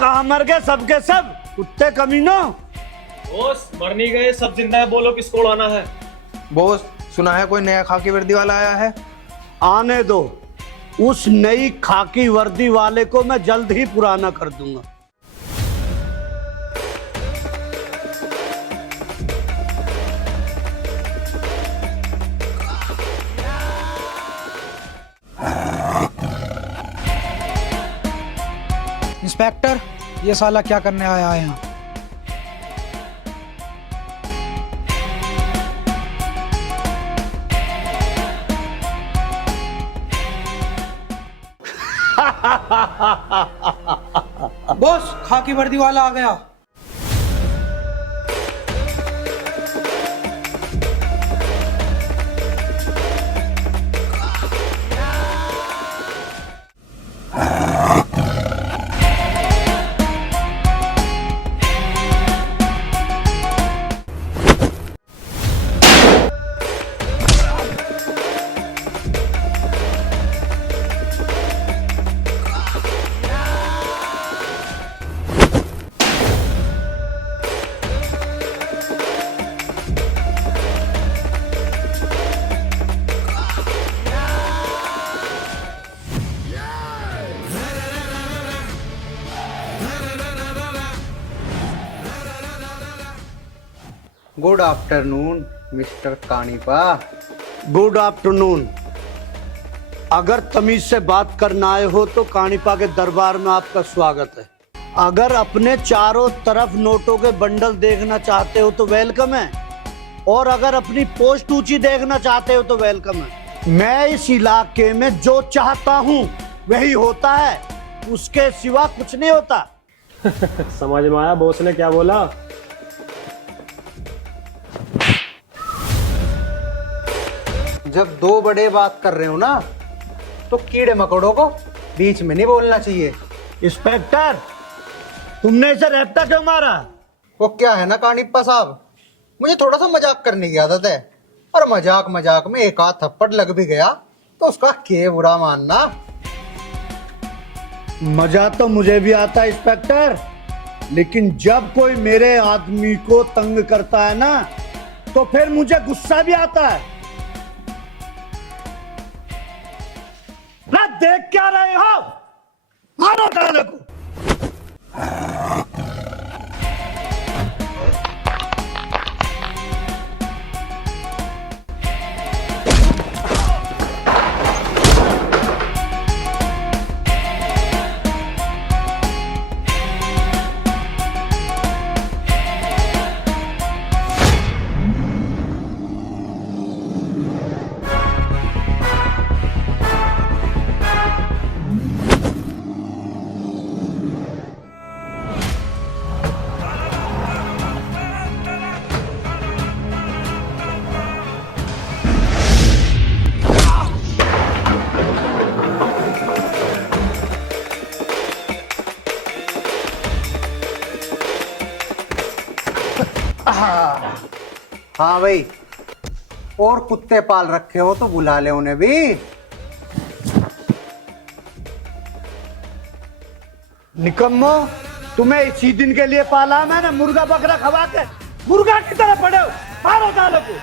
कहाँ मर गए सबके सब कुत्ते कमीनों। बॉस मर नहीं गए, सब जिंदा है। बोलो किसको उड़ाना है? बॉस सुना है कोई नया खाकी वर्दी वाला आया है। आने दो, उस नई खाकी वर्दी वाले को मैं जल्द ही पुराना कर दूंगा। इंस्पेक्टर, ये साला क्या करने आया है यहाँ? बॉस, खाकी वर्दी वाला आ गया। Good afternoon mister Kanipa. Good afternoon. अगर तमीज से बात करना आए हो तो कानीपा के दरबार में आपका स्वागत है। अगर अपने चारों तरफ नोटों के बंडल देखना चाहते हो तो वेलकम है, और अगर अपनी पोस्ट ऊंची देखना चाहते हो तो वेलकम है। मैं इस इलाके में जो चाहता हूं वही होता है, उसके सिवा कुछ नहीं होता। समझ में आया बॉस ने क्या बोला? जब दो बड़े बात कर रहे हो ना तो कीड़े मकोड़ों को बीच में नहीं बोलना चाहिए। इंस्पेक्टर, तुमने इसे रेपटा क्यों मारा? वो क्या है ना कानीपा साहब, मुझे थोड़ा सा मजाक करने की आदत है, और मजाक मजाक में एक आध थप्पड़ लग भी गया तो उसका क्या बुरा मानना। मजा तो मुझे भी आता है इंस्पेक्टर, लेकिन जब कोई मेरे आदमी को तंग करता है ना तो फिर मुझे गुस्सा भी आता है। ना देख क्या रहे हो, मारो डाले को। हाँ भाई, और कुत्ते पाल रखे हो तो बुला ले उन्हें भी। निकम्मो, तुम्हें इसी दिन के लिए पाला मैंने, मुर्गा बकरा खवा के मुर्गा की तरह पड़े हो। मारो डाले को।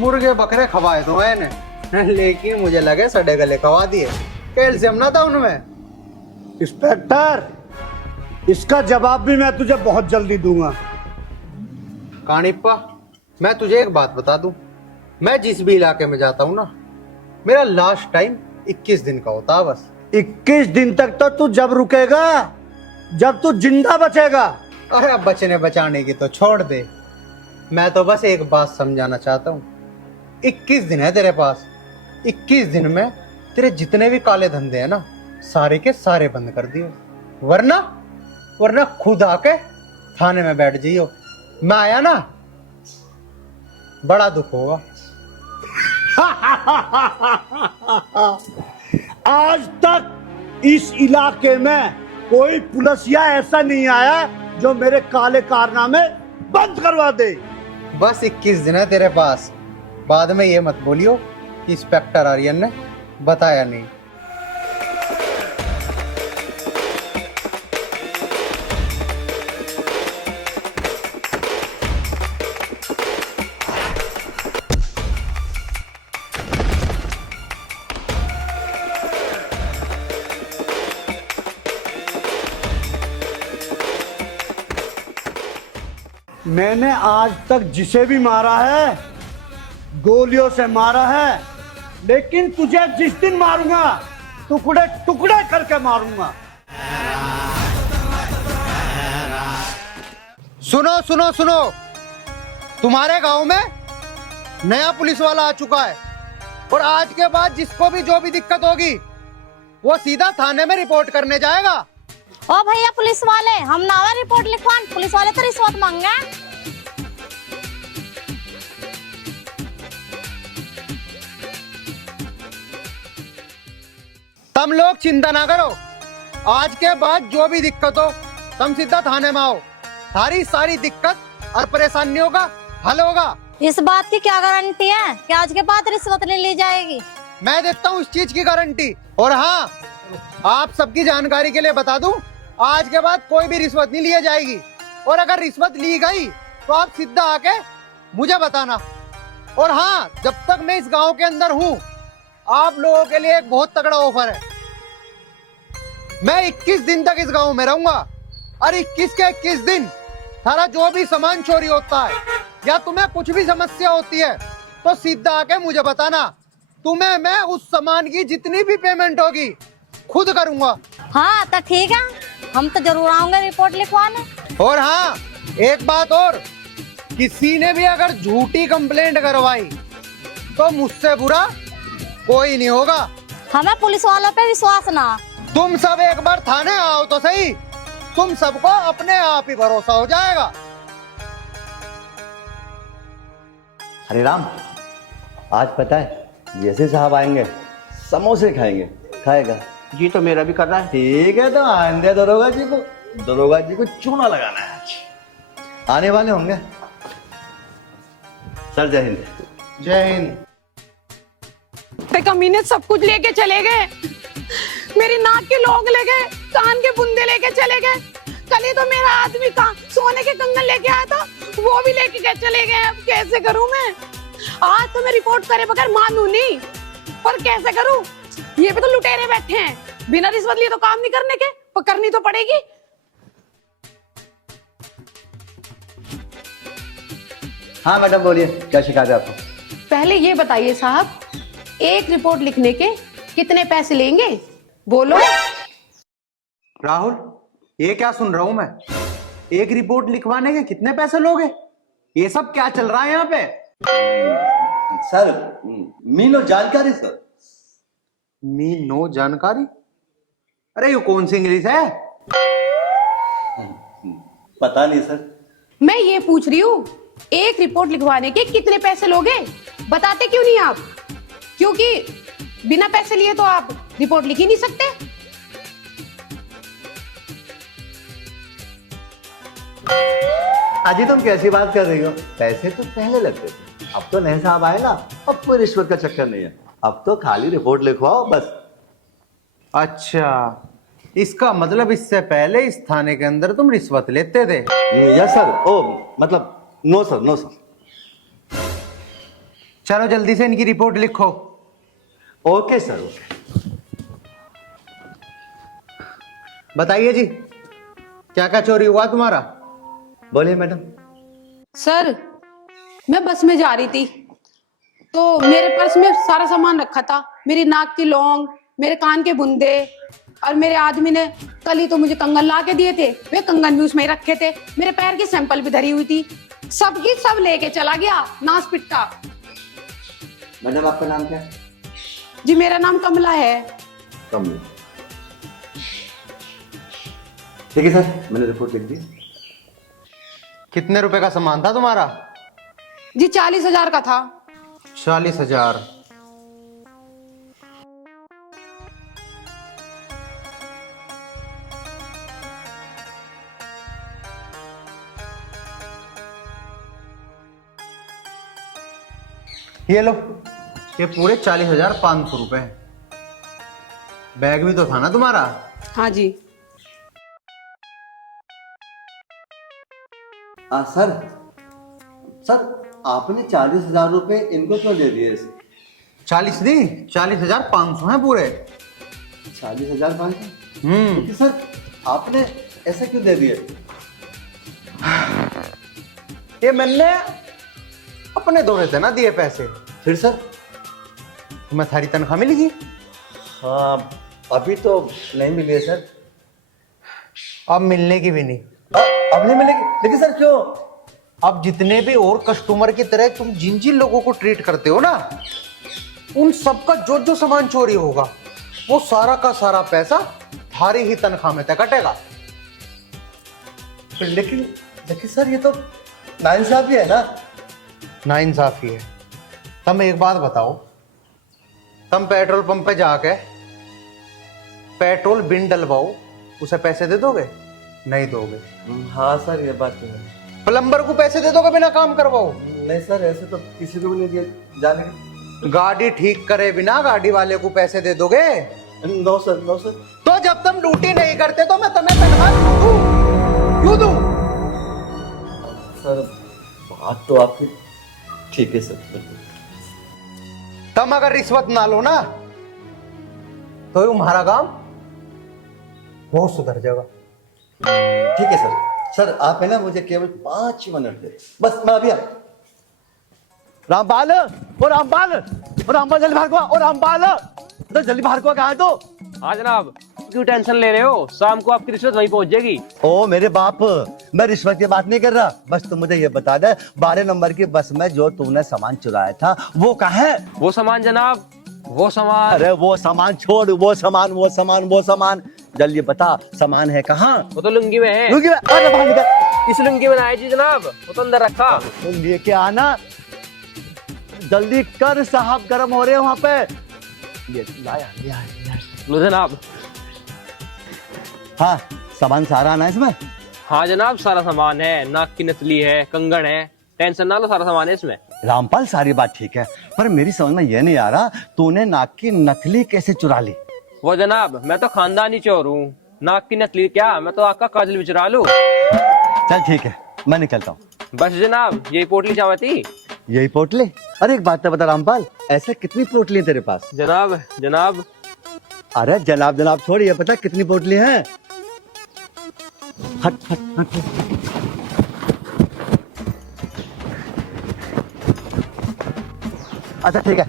मुर्गे बकरे खवाए तो मैंने, लेकिन मुझे लगे सड़े गले खवा दिए। कैल्शियम ना था उनमें। इंस्पेक्टर, इसका जवाब भी मैं तुझे बहुत जल्दी दूंगा। कानिप्पा, मैं तुझे एक बात बता दूं, मैं जिस भी इलाके में जाता हूँ ना, मेरा लास्ट टाइम 21 दिन का होता है बस। 21 दिन तक तो तू जब रुकेगा जब तू जिंदा बचेगा। अरे अब बचने बचाने की तो छोड़ दे, मैं तो बस एक बात समझाना चाहता हूँ। 21 दिन है तेरे पास, 21 दिन में तेरे जितने भी काले धंधे हैं ना, सारे के सारे बंद कर दियो, वरना खुद आके थाने में बैठ जाइयो। मैं आया ना, बड़ा दुख होगा। आज तक इस इलाके में कोई पुलिसिया ऐसा नहीं आया जो मेरे काले कारनामे बंद करवा दे। बस 21 दिन है तेरे पास। बाद में ये मत बोलियो कि इंस्पेक्टर आर्यन ने बताया नहीं। मैंने आज तक जिसे भी मारा है गोलियों से मारा है, लेकिन तुझे जिस दिन मारूंगा टुकड़े टुकड़े करके मारूंगा। सुनो सुनो सुनो, तुम्हारे गांव में नया पुलिस वाला आ चुका है और आज के बाद जिसको भी जो भी दिक्कत होगी वो सीधा थाने में रिपोर्ट करने जाएगा। ओ भैया पुलिस वाले, हम नावा रिपोर्ट लिखवान, पुलिस वाले तो रिश्वत मांगे। तुम लोग चिंता ना करो, आज के बाद जो भी दिक्कत हो तुम सीधा थाने में आओ। सारी सारी दिक्कत और परेशानियों का हल होगा। इस बात की क्या गारंटी है कि आज के बाद रिश्वत नहीं ली जाएगी? मैं देता हूँ इस चीज की गारंटी। और हाँ, आप सबकी जानकारी के लिए बता दूं, आज के बाद कोई भी रिश्वत नहीं ली जाएगी और अगर रिश्वत ली गई तो आप सीधा आके मुझे बताना। और हाँ, जब तक मैं इस गांव के अंदर हूँ आप लोगों के लिए एक बहुत तगड़ा ऑफर है। मैं 21 दिन तक इस गांव में रहूंगा और 21 के 21 दिन सारा जो भी सामान चोरी होता है या तुम्हें कुछ भी समस्या होती है तो सीधा आके मुझे बताना। तुम्हें मैं उस सामान की जितनी भी पेमेंट होगी खुद करूंगा। हाँ तो ठीक है, हम तो जरूर आऊंगे रिपोर्ट लिखवाने। और हाँ, एक बात और, किसी ने भी अगर झूठी कंप्लेंट करवाई तो मुझसे बुरा कोई नहीं होगा। हमें पुलिस वालों पे विश्वास ना। तुम सब एक बार थाने आओ तो सही, तुम सबको अपने आप ही भरोसा हो जाएगा। हरे राम, आज पता है जैसे साहब आएंगे समोसे खाएंगे। खाएगा? जी तो मेरा भी कर रहा है। ठीक है, तो आंदे दरोगा जी को चूना लगाना है आज। आने वाले होंगे। सर जय हिंद। जय हिंद। ते कमीने सब कुछ लेके चले गए, मेरी नाक के लौंग ले गए, कान के बुंदे लेके चले गए। कल ही तो मेरा आदमी का सोने के कंगन लेके आया था, वो भी लेके गए चले गए। अब कैसे करूं मैं? आज तो मैं रिपोर्ट करे बगैर मानू नहीं, पर कैसे करूं? ये भी तो लुटेरे बैठे हैं, बिना रिश्वत लिए तो काम नहीं करने के, पर करनी तो पड़ेगी। हाँ मैडम बोलिए, क्या शिकायत है आपको? पहले ये बताइए साहब, एक रिपोर्ट लिखने के कितने पैसे लेंगे? बोलो। राहुल, ये क्या सुन रहा हूं मैं? एक रिपोर्ट लिखवाने के कितने पैसे लोगे? ये सब क्या चल रहा है यहाँ पे? सर मीलो जानकारी सर। मी नो जानकारी? अरे ये कौन सी इंग्लिश है? पता नहीं सर। मैं ये पूछ रही हूँ, एक रिपोर्ट लिखवाने के कितने पैसे लोगे? बताते क्यों नहीं आप? क्योंकि बिना पैसे लिए तो आप रिपोर्ट लिख ही नहीं सकते। अजी तुम कैसी बात कर रही हो? पैसे तो पहले लगते थे, अब तो नए साहब आए ना, अब कोई रिश्वत का चक्कर नहीं है। अब तो खाली रिपोर्ट लिखवाओ बस। अच्छा, इसका मतलब इससे पहले इस थाने के अंदर तुम रिश्वत लेते थे? Yes sir. ओ मतलब नो सर, नो सर। चलो जल्दी से इनकी रिपोर्ट लिखो। Okay sir, okay. बताइए जी, क्या क्या चोरी हुआ तुम्हारा? बोलिए मैडम। सर, मैं बस में जा रही थी तो मेरे पर्स में सारा सामान रखा था, मेरी नाक की लौंग, मेरे कान के बुंदे, और मेरे आदमी ने कल ही तो मुझे कंगन ला के दिए थे, वे कंगन भी उसमें ही रखे थे। मेरे पैर की सैंपल भी धरी हुई थी, सबकी सब लेके चला गया नास पिट्टा। मैडम आपका नाम क्या है? जी मेरा नाम कमला है। कमला। ठीक है सर, मैंने रिपोर्ट लिख दी। कितने रुपए का सामान था तुम्हारा? जी 40,000 का था। 40,000। ये लो, ये पूरे 40,500 रुपए हैं। बैग भी तो था ना तुम्हारा? हाँ जी। सर सर आपने 40,000 रुपए इनको क्यों दे दिए? 40 नहीं, 40,500 हैं पूरे। 40,500? हम्म। क्योंकि सर आपने ऐसा क्यों दे दिए? ये मैंने अपने दौरे थे ना दिए पैसे। फिर सर? तुम्हें थारी तनख्वाह मिलेगी? हाँ अभी तो नहीं मिली है सर। अब मिलने की भी नहीं। अब नहीं मिलेगी? लेकिन सर क्यों? अब जितने भी और कस्टमर की तरह तुम जिन जिन लोगों को ट्रीट करते हो ना, उन सबका जो जो सामान चोरी होगा वो सारा का सारा पैसा थारी ही तनख्वाह में तय कटेगा। लेकिन लेकिन सर ये तो नाइंसाफी है ना। नाइंसाफी है। तुम एक बात बताओ, तुम पेट्रोल पंप पे जाके पेट्रोल बिन डलवाओ, उसे पैसे दे दोगे? नहीं दोगे। हाँ सर ये बात तो है। प्लम्बर को पैसे दे दोगे बिना काम करवाओ? नहीं सर ऐसे तो किसी को भी नहीं दिए जाने के। गाड़ी ठीक करे बिना गाड़ी वाले को पैसे दे दोगे? No sir no sir. तो जब तुम ड्यूटी नहीं करते तो मैं तुम्हें तनख्वाह क्यों दूं? सर बात तो आपकी ठीक है सर। तुम अगर रिश्वत ना लो ना तो तुम्हारा काम बहुत सुधर जाएगा। ठीक है सर। सर आप है ना मुझे केवल 5 मिनट दे, बस मैं अभी रामपाल और रामपाल और रामपाल जल्दी भागो और रामपाल तो जल्दी भागो। कहाँ है तो? हाँ जनाब, क्यों टेंशन ले रहे हो? शाम को आपकी रिश्वत वहीं पहुंच जाएगी। ओ मेरे बाप, मैं रिश्वत की बात नहीं कर रहा। बस तुम मुझे ये बता दे 12 नंबर की बस में जो तूने सामान चुराया था वो कहाँ है? वो सामान जनाब, वो सामान। अरे वो सामान छोड़, वो सामान जल्दी बता सामान है कहाँ? वो तो लुंगी में है। लुंगी में? अरे बाहर निकल। इस लुंगी में आए जी जनाब, वो तो अंदर रखा। तुम लेके आना, जल्दी कर, साहब गर्म हो रहे हैं वहां पे। ये लाया। लो जनाब। हाँ सामान सारा आना है इसमें? हाँ जनाब, सारा सामान है। नाक की नथली है, कंगन है, टेंशन ना लो, सारा सामान है इसमें। रामपाल सारी बात ठीक है, पर मेरी समझ में ये नहीं आ रहा तूने नाक की नथली कैसे चुरा ली? वो जनाब मैं तो खानदानी चोर हूँ, नाक की नथली क्या, मैं तो आपका काजल भी चुरा लूं। चल ठीक है मैं निकलता हूँ। बस जनाब यही पोटली चाहती। यही पोटली? अरे एक बात तो बता रामपाल, ऐसे कितनी पोटली है तेरे पास? जनाब अरे जनाब छोड़, ये पता कितनी पोटली है? हट हट हट, हट। अच्छा ठीक है।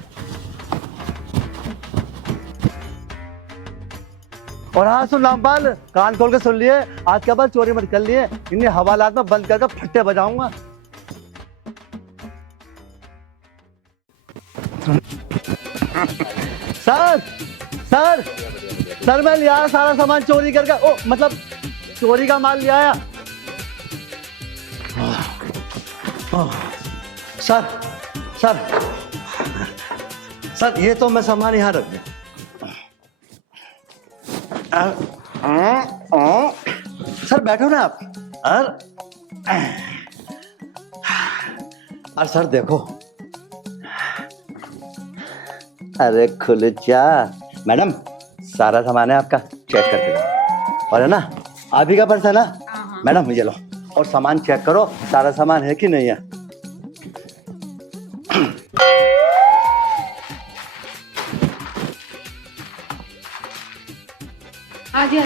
और हाँ सुन रामपाल, कान खोल के सुन लिए, आज के बाद चोरी मत कर लिए, इन्हें हवालात में बंद करके फट्टे बजाऊंगा। सर मैं लिया सारा सामान चोरी करके, ओ मतलब चोरी का माल लिया आया। सर ये तो मैं सामान यहाँ रख दूं। सर बैठो ना आप। और सर देखो, अरे खुलचा मैडम, सारा सामान है आपका, चेक करके दो। और है ना आप ही का पर्स है ना मैडम? ये लो और सामान चेक करो, सारा सामान है कि नहीं है। हाँ जी,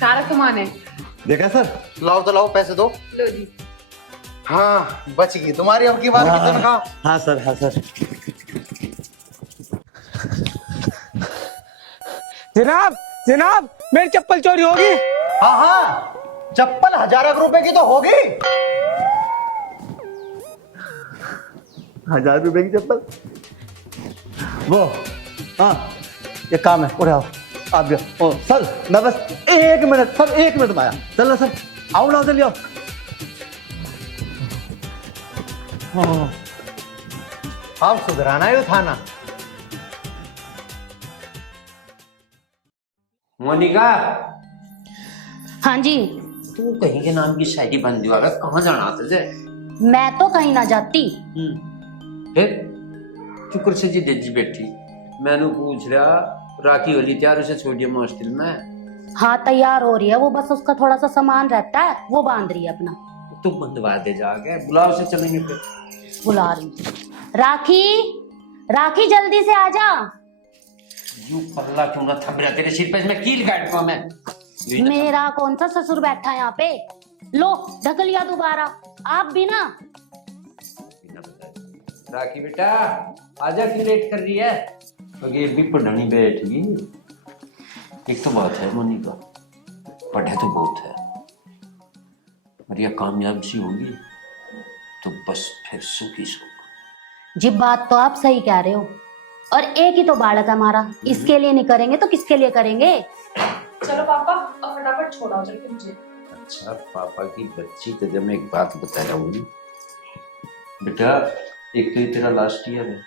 सारा सामान है। देखा सर? लाओ तो लाओ, पैसे दो। लो जी। हाँ बच गई तुम्हारी अब की बार की तनख्वाह। हाँ सर। जनाब मेरी चप्पल चोरी होगी। हाँ चप्पल 1000 रुपए की तो होगी। 1000 रुपए की चप्पल? वो हाँ ये काम है, उठाओ आप भी। ओ सर मैं बस 1 मिनट, सर 1 मिनट में आया। चलो सर आओ ना, जल्दी आओ। हम सुधराना ही था ना। मोनिका, हाँ जी। तू कहीं के नाम की शायरी बंदी वाला कहाँ जाना तुझे? मैं तो कहीं ना जाती। फिर शुक्र से जी देजी बैठी मैंने पूछ रहा राखी होली त्यार उसे छोड़िए हॉस्टल में। हाँ तैयार हो रही है वो, बस उसका थोड़ा सा सामान रहता है वो बांध रही है अपना। तू बंधवा दे जाके, बुलाओ से चलेंगे फिर। बुला रही हूँ। राखी, राखी जल्दी से आ जा। यूं पल्ला क्यों ना थपड़ा तेरे सिर पे, मैं कील काट पाऊं मैं। मेरा कौन सा ससुर बैठा है यहाँ पे, लो ढक लिया दोबारा। आप भी ना। राखी बेटा आजा, क्यों लेट कर रही है? बगैर भी पढ़नी बैठगी। एक तो बात है मोनिका, पढ़े तो बहुत है, और यह कामयाब सी होगी तो बस फिर सुख ही सुख। जी बात तो आप सही कह रहे हो, और एक ही तो बालक है हमारा, इसके लिए नहीं करेंगे तो किसके लिए करेंगे। चलो पापा अब फटाफट छोड़ाओ चल के मुझे। अच्छा पापा की बच्ची, तो जब मैं एक बात बता रहा हूँ बेटा, एक तो ये तेरा लास्ट ईयर है,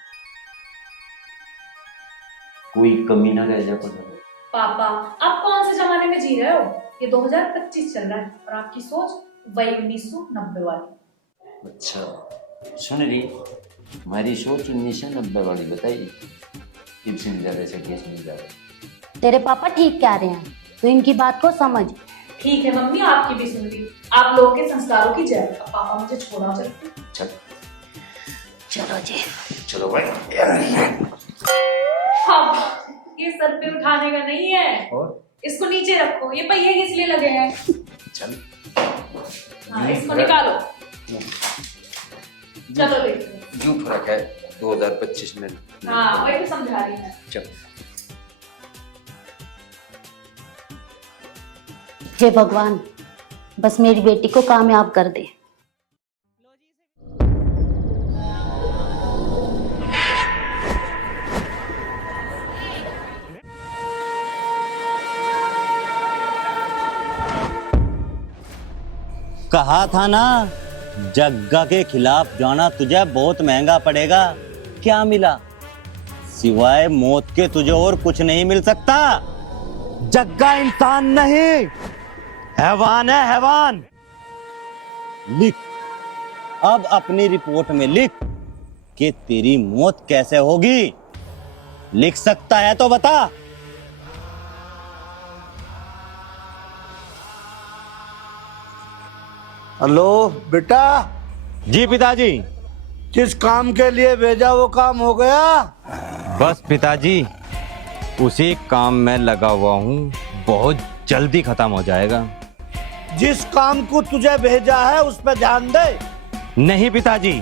कोई कमी ना रह जा पढ़ने में। पापा आप कौन से जमाने में जी रहे हो, ये 2025 चल रहा है और आपकी सोच वही 1990 वाली। अच्छा सुन रही, हमारी सोच 1990 वाली बताइए, टिप से मिल जा वैसे केस मिल जा। तेरे पापा ठीक कह रहे हैं, तो इनकी बात को समझ। ठीक है मम्मी, आपकी भी सुन ली, आप लोगों के संस्कारों की जय। अब पापा मुझे छोड़ाओ चल के। चल चलो जी। चलो भाई। हाँ, ये सर पे उठाने का नहीं है, और इसको नीचे रखो, ये पहिए किस लिए लगे हैं। चल हाँ, इसको निकालो। चलो देखो, क्यों फर्क है 2025 में। हाँ वही तो समझा रही है। चल हे भगवान, बस मेरी बेटी को कामयाब कर दे। कहा था ना, जग्गा के खिलाफ जाना तुझे बहुत महंगा पड़ेगा। क्या मिला? सिवाय मौत के तुझे और कुछ नहीं मिल सकता। जग्गा इंसान नहीं, हैवान है, हैवान। लिख, अब अपनी रिपोर्ट में लिख कि तेरी मौत कैसे होगी। लिख सकता है तो बता। हेलो बेटा। जी पिताजी। जिस काम के लिए भेजा वो काम हो गया? बस पिताजी, उसी काम में लगा हुआ हूँ, बहुत जल्दी खत्म हो जाएगा। जिस काम को तुझे भेजा है उस पर ध्यान दे। नहीं पिताजी,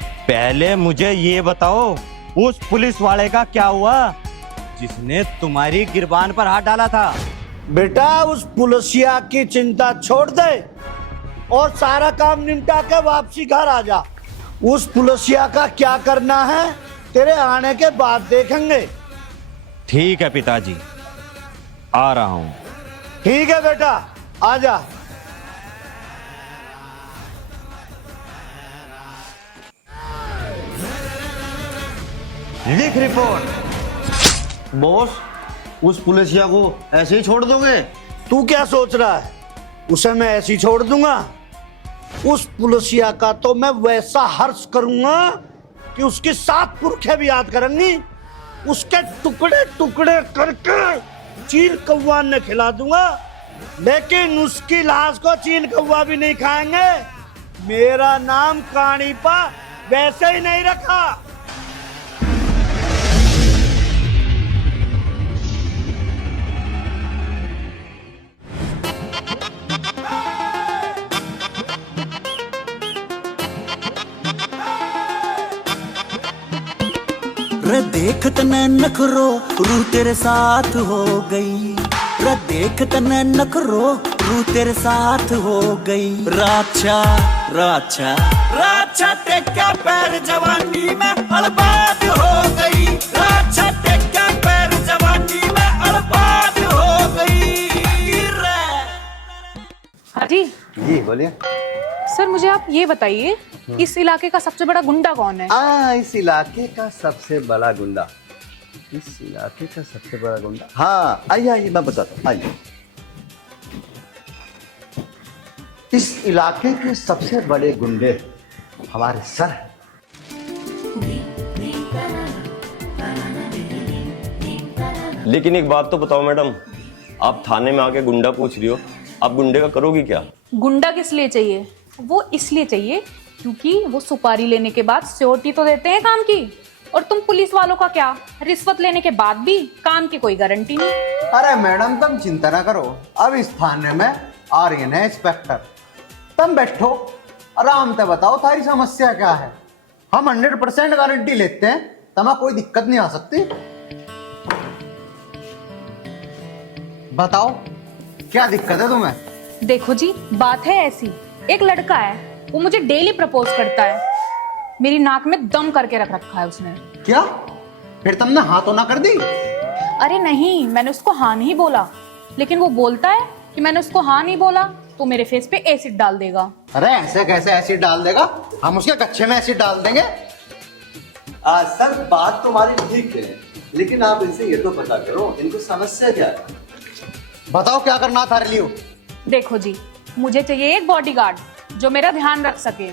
पहले मुझे ये बताओ, उस पुलिस वाले का क्या हुआ जिसने तुम्हारी गिरबान पर हाथ डाला था? बेटा उस पुलिसिया की चिंता छोड़ दे और सारा काम निपटा के वापसी घर आ जा। उस पुलिसिया का क्या करना है तेरे आने के बाद देखेंगे। ठीक है पिताजी, आ रहा हूँ। ठीक है बेटा, आ जा। लिख रिपोर्ट। बॉस, उस पुलिसिया को ऐसे ही छोड़ दोगे? तू क्या सोच रहा है, उसे मैं ऐसे ही छोड़ दूंगा? उस पुलिसिया का तो मैं वैसा हर्ष करूंगा कि उसकी 7 पुरखे भी याद करेंगी। उसके टुकड़े टुकड़े करके चील कौवा ने खिला दूंगा, लेकिन उसकी लाश को चील कौवा भी नहीं खाएंगे। मेरा नाम कानीपा वैसे ही नहीं रखा। रे देख तने नखरो रूह तेरे साथ हो गई। रे देख तने नखरो रूह तेरे साथ हो गई। राछा राछा राछा टेका पैर जवानी में अलबाद हो गई। राछा टेका पैर जवानी में अलबाद हो गई। हाँ जी। जी बोलिए। सर मुझे आप ये बताइए, इस इलाके का सबसे बड़ा गुंडा कौन है? इस इलाके का सबसे बड़ा गुंडा, इस इलाके का सबसे बड़ा गुंडा, हाँ आइए आइए मैं बताता हूँ, आइए। इस इलाके के सबसे बड़े गुंडे हमारे सर हैं। लेकिन एक बात तो बताओ मैडम, आप थाने में आके गुंडा पूछ रही हो, आप गुंडे का करोगी क्या? गुंडा किस लिए चाहिए? वो इसलिए चाहिए क्योंकि वो सुपारी लेने के बाद सिक्योरिटी तो देते हैं काम की। और तुम पुलिस वालों का क्या, रिश्वत लेने के बाद भी काम की कोई गारंटी नहीं। अरे मैडम तुम चिंता ना करो, अब इस थाने में आ रही है ना इंस्पेक्टर, तुम बैठो आराम से बताओ थारी समस्या क्या है। हम 100% गारंटी लेते हैं, तुम्हें कोई दिक्कत नहीं आ सकती। बताओ क्या दिक्कत है तुम्हें? देखो जी, बात है ऐसी, एक लड़का है, वो मुझे डेली प्रपोज करता है। मेरी नाक में दम करके रख रखा है उसने। क्या फिर तुमने हाँ तो ना कर दी? अरे नहीं, मैंने उसको हाँ नहीं बोला, लेकिन वो बोलता है कि मैंने उसको हाँ नहीं बोला तो मेरे फेस पे एसिड डाल देगा। अरे ऐसे कैसे एसिड डाल देगा? हम उसके कच्चे में एसिड डाल देंगे। सर बात तुम्हारी ठीक है, लेकिन आप इनसे ये तो पता करो इनको समस्या क्या है। बताओ क्या करना था लियो? देखो जी, मुझे चाहिए एक बॉडीगार्ड जो मेरा ध्यान रख सके।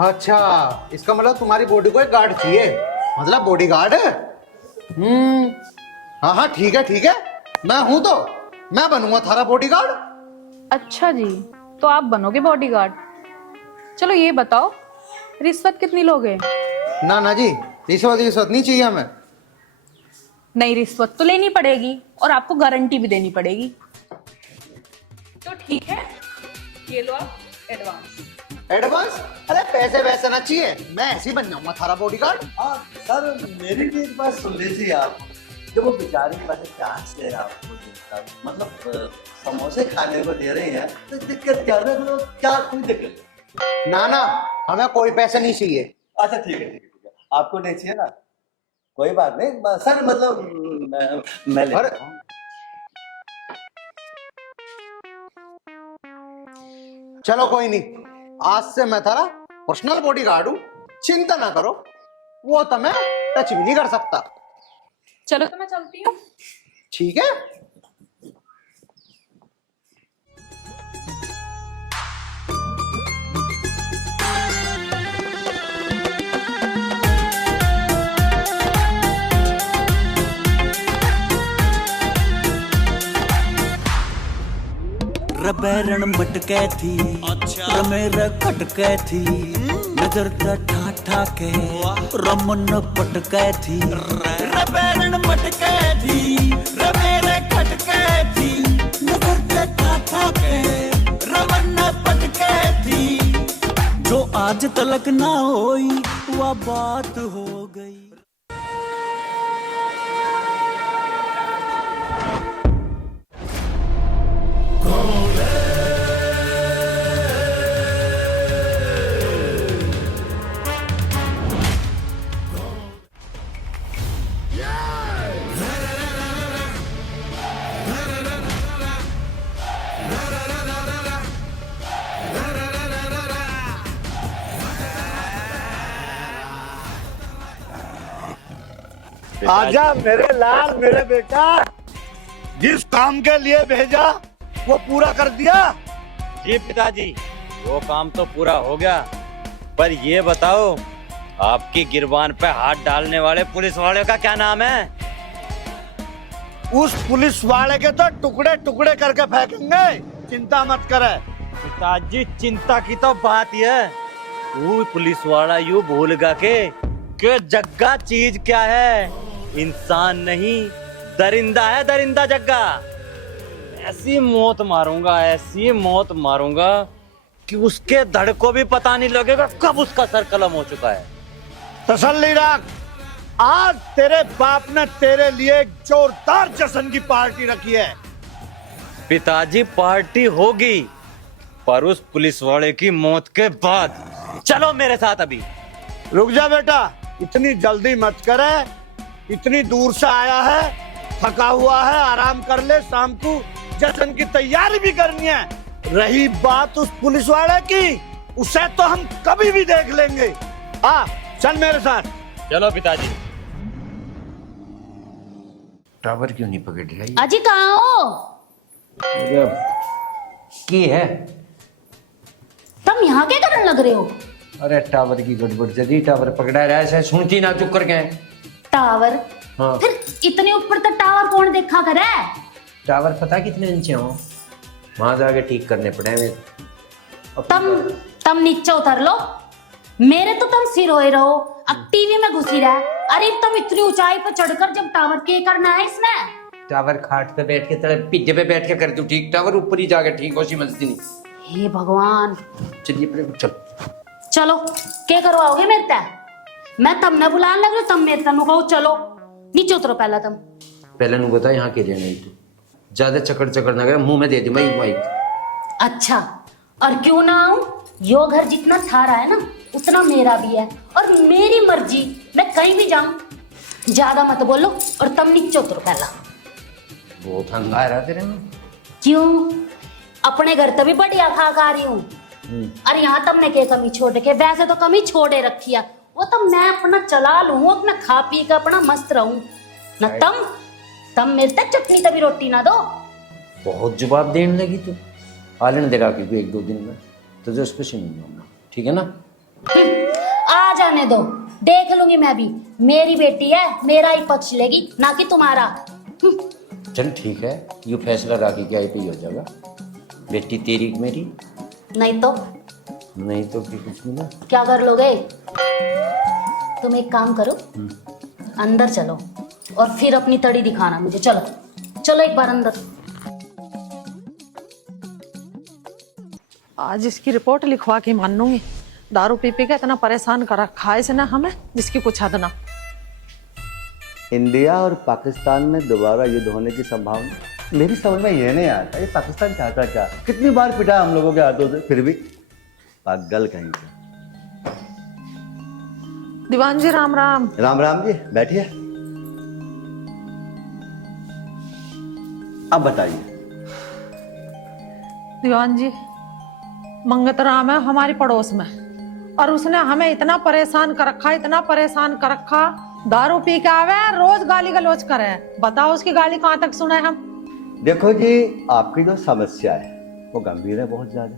अच्छा, इसका मतलब तुम्हारी बॉडी को एक गार्ड चाहिए, मतलब बॉडीगार्ड है। हाँ हाँ ठीक है, मैं हूं तो मैं बनूंगा थारा बॉडीगार्ड। अच्छा जी, तो आप बनोगे बॉडीगार्ड। चलो ये बताओ, रिश्वत कितनी लोगे? ना जी, रिश्वत नहीं चाहिए हमें। नहीं, रिश्वत तो लेनी पड़ेगी और आपको गारंटी भी देनी पड़ेगी। तो ठीक है, ये लो आप एडवांस। एडवांस? अरे पैसे वैसे ना चाहिए, मैं ऐसे ही बन जाऊंगा थारा बॉडीगार्ड। सर मेरी भी एक बात सुन लीजिए आप, जब वो बेचारे पैसे चांस दे रहा आपको, मतलब समोसे खाने को दे रहे हैं तो दिक्कत क्या है? क्या कोई दिक्कत? ना हमें कोई पैसे नहीं चाहिए। अच्छा ठीक है, आपको नहीं चाहिए ना, कोई बात नहीं सर, मतलब मैं ले रहा हूं। चलो कोई नहीं, आज से मैं थारा पर्सनल बॉडीगार्ड हूँ, चिंता ना करो, वो तुम्हें टच भी नहीं कर सकता। चलो तो मैं चलती हूँ। ठीक है। रबैरण मटकै थी, रमेर खटकै थी, नजर ता ठा के रमन पटकै थी। रबैरण मटकै थी, रमेर खटकै थी, नजर ता ठा के रमन पटकै थी। जो आज तलक ना होई वह बात हो गई। आजा मेरे लाल, मेरे बेटा, जिस काम के लिए भेजा वो पूरा कर दिया? जी पिताजी, वो काम तो पूरा हो गया, पर ये बताओ आपकी गिरबान पे हाथ डालने वाले पुलिस वाले का क्या नाम है? उस पुलिस वाले के तो टुकड़े टुकड़े करके फेंकेंगे, चिंता मत करे। पिताजी चिंता की तो बात ही है, वो पुलिस वाला यूं भूलगा के जग्गा चीज क्या है? इंसान नहीं, दरिंदा है, दरिंदा जग्गा। ऐसी मौत मारूंगा कि उसके धड़ को भी पता नहीं लगेगा कब उसका सर कलम हो चुका है। तसल्ली रख, आज तेरे बाप ने तेरे लिए एक जोरदार जश्न की पार्टी रखी है। पिताजी पार्टी होगी, पर उस पुलिस वाले की मौत के बाद। चलो मेरे साथ अभी। रुक जा बेटा, इतनी जल्दी मत करे, इतनी दूर से आया है, थका हुआ है, आराम कर ले, शाम को जश्न की तैयारी भी करनी है। रही बात उस पुलिस वाले की, उसे तो हम कभी भी देख लेंगे। चल मेरे साथ। चलो पिताजी। टावर क्यों नहीं पकड़ रही? अजी कहाँ हो? की है? तुम यहाँ क्या करने लग रहे हो? अरे टावर की गड़बड़ जल्दी, टावर पकड़ा रहा है, सुनती ना चुप करके। टावर हाँ। फिर इतने ऊपर तक टावर कौन देखा करे? टावर पता कितने इंच हो, वहां जाके ठीक करने पड़े हमें। तम नीचे उतर लो, मेरे तो तुम सिर होए रहो, अब टीवी में घुसी रहा। अरे तुम इतनी ऊंचाई पर चढ़कर जब टावर के करना है इसमें? टावर खाट पे बैठ के तेरे पिज्जे पे बैठ के कर तू ठीक, टावर ऊपर ही जाके ठीक हो सी मस्ती नहीं। हे भगवान, चलिए चल चलो क्या करवाओगे मेरे तय? मैं तब न बुलाने लग रही, तब मेरे तनु कहो चलो नीचे उतरो पहला तुम। पहले नु बता यहाँ के लिए नहीं तू ज्यादा चकड़ चकड़ ना करे, मुंह में दे दी मैं माइक। अच्छा, और क्यों ना आऊं? यो घर जितना थारा है ना उतना मेरा भी है, और मेरी मर्जी, मैं कहीं भी जाऊं। ज्यादा मत बोलो और तुम नीचे उतरो पहला। बहुत हंगा आ रहा तेरे में। क्यों? अपने घर तभी बढ़िया खा रही हूँ, और यहाँ तुमने क्या कमी छोड़ के? वैसे तो कमी छोड़े रखी है, वो तो मैं अपना चला लूं, अपना खा पी कर अपना मस्त रहूं ना। तम मेरे तक चटनी तभी रोटी ना दो। बहुत जवाब देने लगी तू। आलन देगा क्योंकि 1-2 दिन में तुझे उस पर नहीं होना, ठीक है ना? आ जाने दो, देख लूंगी मैं भी। मेरी बेटी है, मेरा ही पक्ष लेगी, ना कि तुम्हारा। चल ठीक है, ये फैसला राखी के आई पे ही हो जाएगा। बेटी तेरी मेरी नहीं तो फिर कुछ नहीं ना। क्या कर लोगे? तुम एक काम करो, अंदर चलो और फिर अपनी तड़ी दिखाना मुझे। चलो एक बार अंदर। आज इसकी रिपोर्ट लिखवा के मानूंगी। दारू पी के इतना परेशान कर रखा है इसने हमें, जिसकी कुछ हद ना। इंडिया और पाकिस्तान में दोबारा युद्ध होने की संभावना मेरी समझ में ये नहीं आता। ये पाकिस्तान चाहता क्या? कितनी बार पिटा हम लोगों के हाथों से, फिर भी पागल कहीं के। दीवान जी राम राम। राम राम जी, बैठिए। अब बताइए। दीवान जी, मंगत राम है हमारी पड़ोस में, और उसने हमें इतना परेशान कर रखा, दारू पी के आवे, रोज गाली गलौज करे। बताओ उसकी गाली कहाँ तक सुने हम? देखो जी, आपकी जो समस्या है वो गंभीर है बहुत ज्यादा,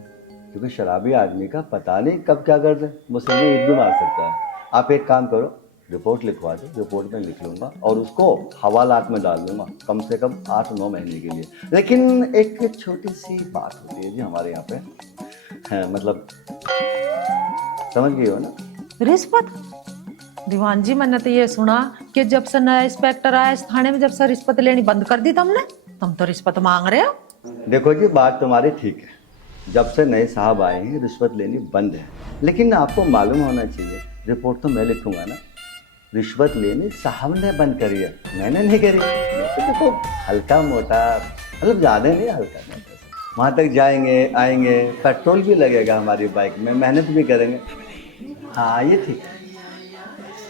क्योंकि शराबी आदमी का पता नहीं कब क्या कर दे, मुझसे ईद भी मार सकता है। आप एक काम करो, रिपोर्ट लिखवा दो, रिपोर्ट में लिख लूंगा और उसको हवालात में डाल दूंगा, कम से कम 8-9 महीने के लिए। लेकिन एक छोटी सी बात होती है जी हमारे यहाँ पे, मतलब समझ गई हो ना? रिश्वत? दीवान जी, मैंने तो ये सुना कि जब से नया इंस्पेक्टर आया इस थाने में, जब से रिश्वत लेनी बंद कर दी तुमने। तुम तो रिश्वत मांग रहे हो। देखो जी, बात तुम्हारी ठीक है, जब से नए साहब आए हैं रिश्वत लेनी बंद है। लेकिन आपको मालूम होना चाहिए, रिपोर्ट तो मैं लिखूंगा ना, रिश्वत लेनी साहब ने बंद करी है, मैंने नहीं करी। तो देखो, हल्का मोटा, मतलब ज्यादा नहीं, हल्का मोटा। वहां तक जाएंगे आएंगे, पेट्रोल भी लगेगा हमारी बाइक में, मेहनत भी करेंगे। हाँ ये ठीक है,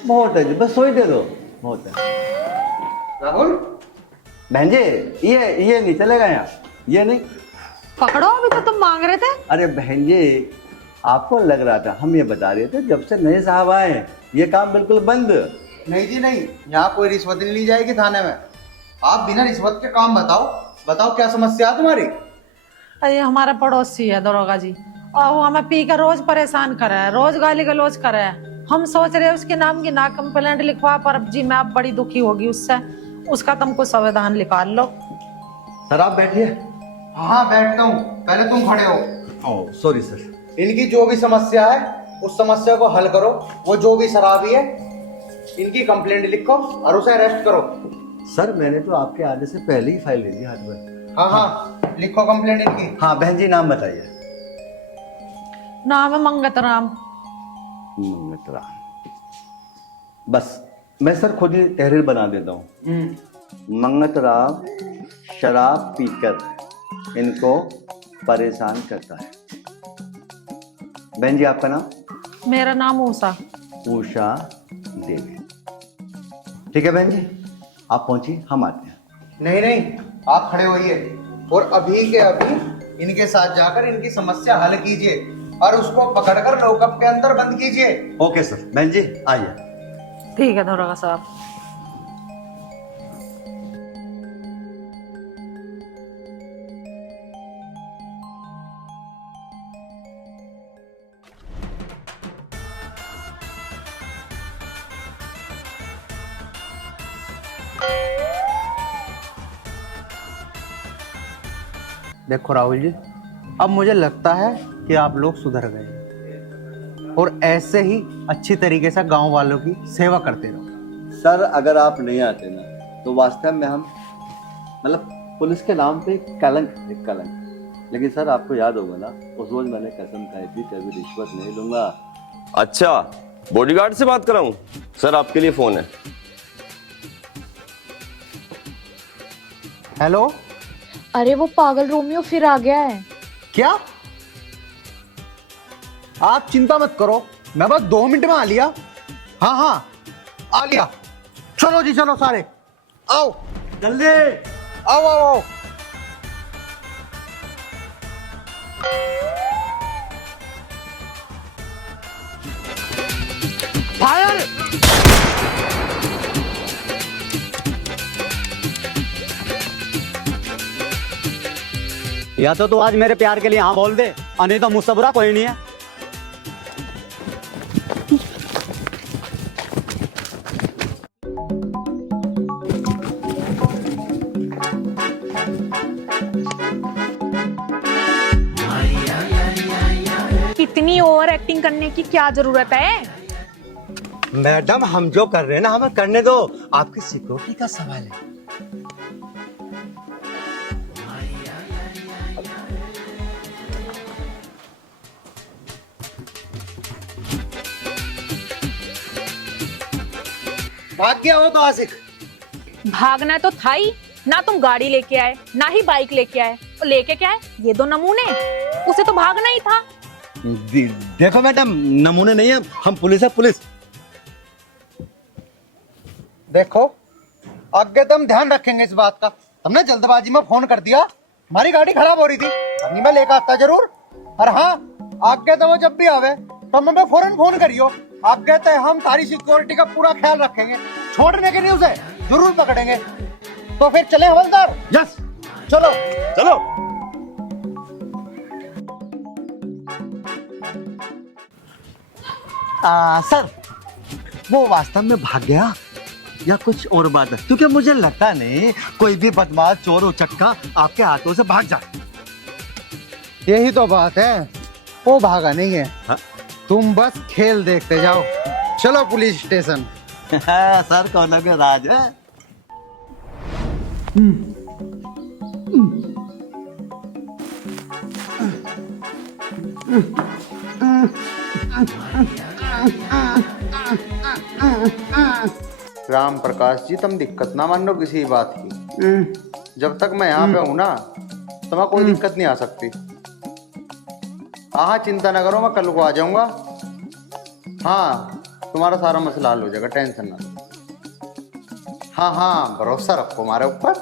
बहुत है जी, बस सोई दे दो, बहुत है। राहुल बहन जी, ये नहीं चलेगा यहाँ, ये नहीं पकड़ो। अभी तो तुम मांग रहे थे। अरे बहन जी, आपको लग रहा था, हम ये बता रहे थे जब से नए साहब आए हैं ये काम बिल्कुल बंद। नहीं जी नहीं, यहाँ कोई रिश्वत नहीं ली जाएगी थाने में। आप बिना रिश्वत के काम बताओ क्या समस्या है तुम्हारी? अरे हमारा पड़ोसी है दरोगा जी, और वो हमें पी के रोज परेशान करे, रोज गाली गलौज करे। हम सोच रहे उसके नाम की ना कंप्लेंट लिखवा, पर अब जी मैं अब बड़ी दुखी होगी उससे। उसका तुमको संविधान निकाल लो। सर आप बैठिए। हाँ बैठता हूँ, पहले तुम खड़े हो। Oh sorry sir. इनकी जो भी समस्या है उस समस्या को हल करो। वो जो भी शराबी है इनकी कंप्लेंट लिखो और उसे अरेस्ट करो। सर मैंने तो आपके आने से पहले ही फाइल ले ली हाथ में। हाँ लिखो कंप्लेंट इनकी। हाँ बहन जी, नाम बताइए। नाम है मंगत राम। मंगत राम, बस मैं सर खुद ही तहरीर बना देता हूँ। मंगत राम शराब पीकर इनको परेशान करता है। बहन जी आपका नाम? मेरा नाम उषा देवी। ठीक है बहन जी, आप पहुंचिए, हम आते हैं। नहीं आप खड़े होइए और अभी के अभी इनके साथ जाकर इनकी समस्या हल कीजिए और उसको पकड़कर लॉकअप के अंदर बंद कीजिए। Okay sir. बहन जी आइए। ठीक है दरोगा साहब। देखो राहुल जी, अब मुझे लगता है कि आप लोग सुधर गए और ऐसे ही अच्छी तरीके से गांव वालों की सेवा करते रहो। सर अगर आप नहीं आते ना तो वास्तव में हम मतलब पुलिस के नाम पे एक कलंक। लेकिन सर आपको याद होगा ना, उस रोज मैंने कसम खाई थी कभी रिश्वत नहीं लूंगा। अच्छा, बॉडीगार्ड से बात कराऊं? सर आपके लिए फोन है। हेलो। अरे वो पागल रोमियो फिर आ गया है। क्या? आप चिंता मत करो, मैं बस 2 मिनट में आ लिया। हाँ हाँ आ लिया। चलो जी चलो सारे आओ जल्दी आओ आओ आओ। फायर! या तो तू आज मेरे प्यार के लिए हाँ बोल दे, और नहीं तो मुझसे बुरा कोई नहीं है। इतनी ओवर एक्टिंग करने की क्या जरूरत है? मैडम हम जो कर रहे हैं ना हमें करने दो, आपकी सिक्योरिटी का सवाल है। भाग गया हो तो आशिक। भागना तो था ही ना, तुम गाड़ी लेके आए ना ही बाइक लेके आए, और लेके क्या है ये 2 नमूने, उसे तो भागना ही था। देखो मैडम, नमूने नहीं है, हम पुलिस है, पुलिस। देखो आगे तो हम ध्यान रखेंगे इस बात का। हमने जल्दबाजी में फोन कर दिया, हमारी गाड़ी खराब हो रही थी, अभी मैं लेकर आता जरूर। और हाँ, आगे तो वो जब भी आवे तो हमें फौरन फोन करियो। आप कहते हैं हम तारी सिक्योरिटी का पूरा ख्याल रखेंगे, छोड़ने के नहीं उसे जरूर पकड़ेंगे। तो फिर चले हवलदार। यस चलो चलो। सर वो वास्तव में भाग गया या कुछ और बात है? क्योंकि मुझे लगता नहीं कोई भी बदमाश चोर उचक्का आपके हाथों से भाग जाए। यही तो बात है, वो भागा नहीं है। हाँ? तुम बस खेल देखते जाओ। चलो पुलिस स्टेशन। सर कौन का राज है? राम प्रकाश जी, तुम दिक्कत ना मान लो किसी बात की। जब तक मैं यहाँ पे हूँ ना, तुम्हें कोई दिक्कत नहीं आ सकती। हाँ चिंता ना करो, मैं कल को आ जाऊंगा। हाँ तुम्हारा सारा मसला हल हो जाएगा, टेंशन ना लो। हाँ हाँ भरोसा रखो हमारे ऊपर,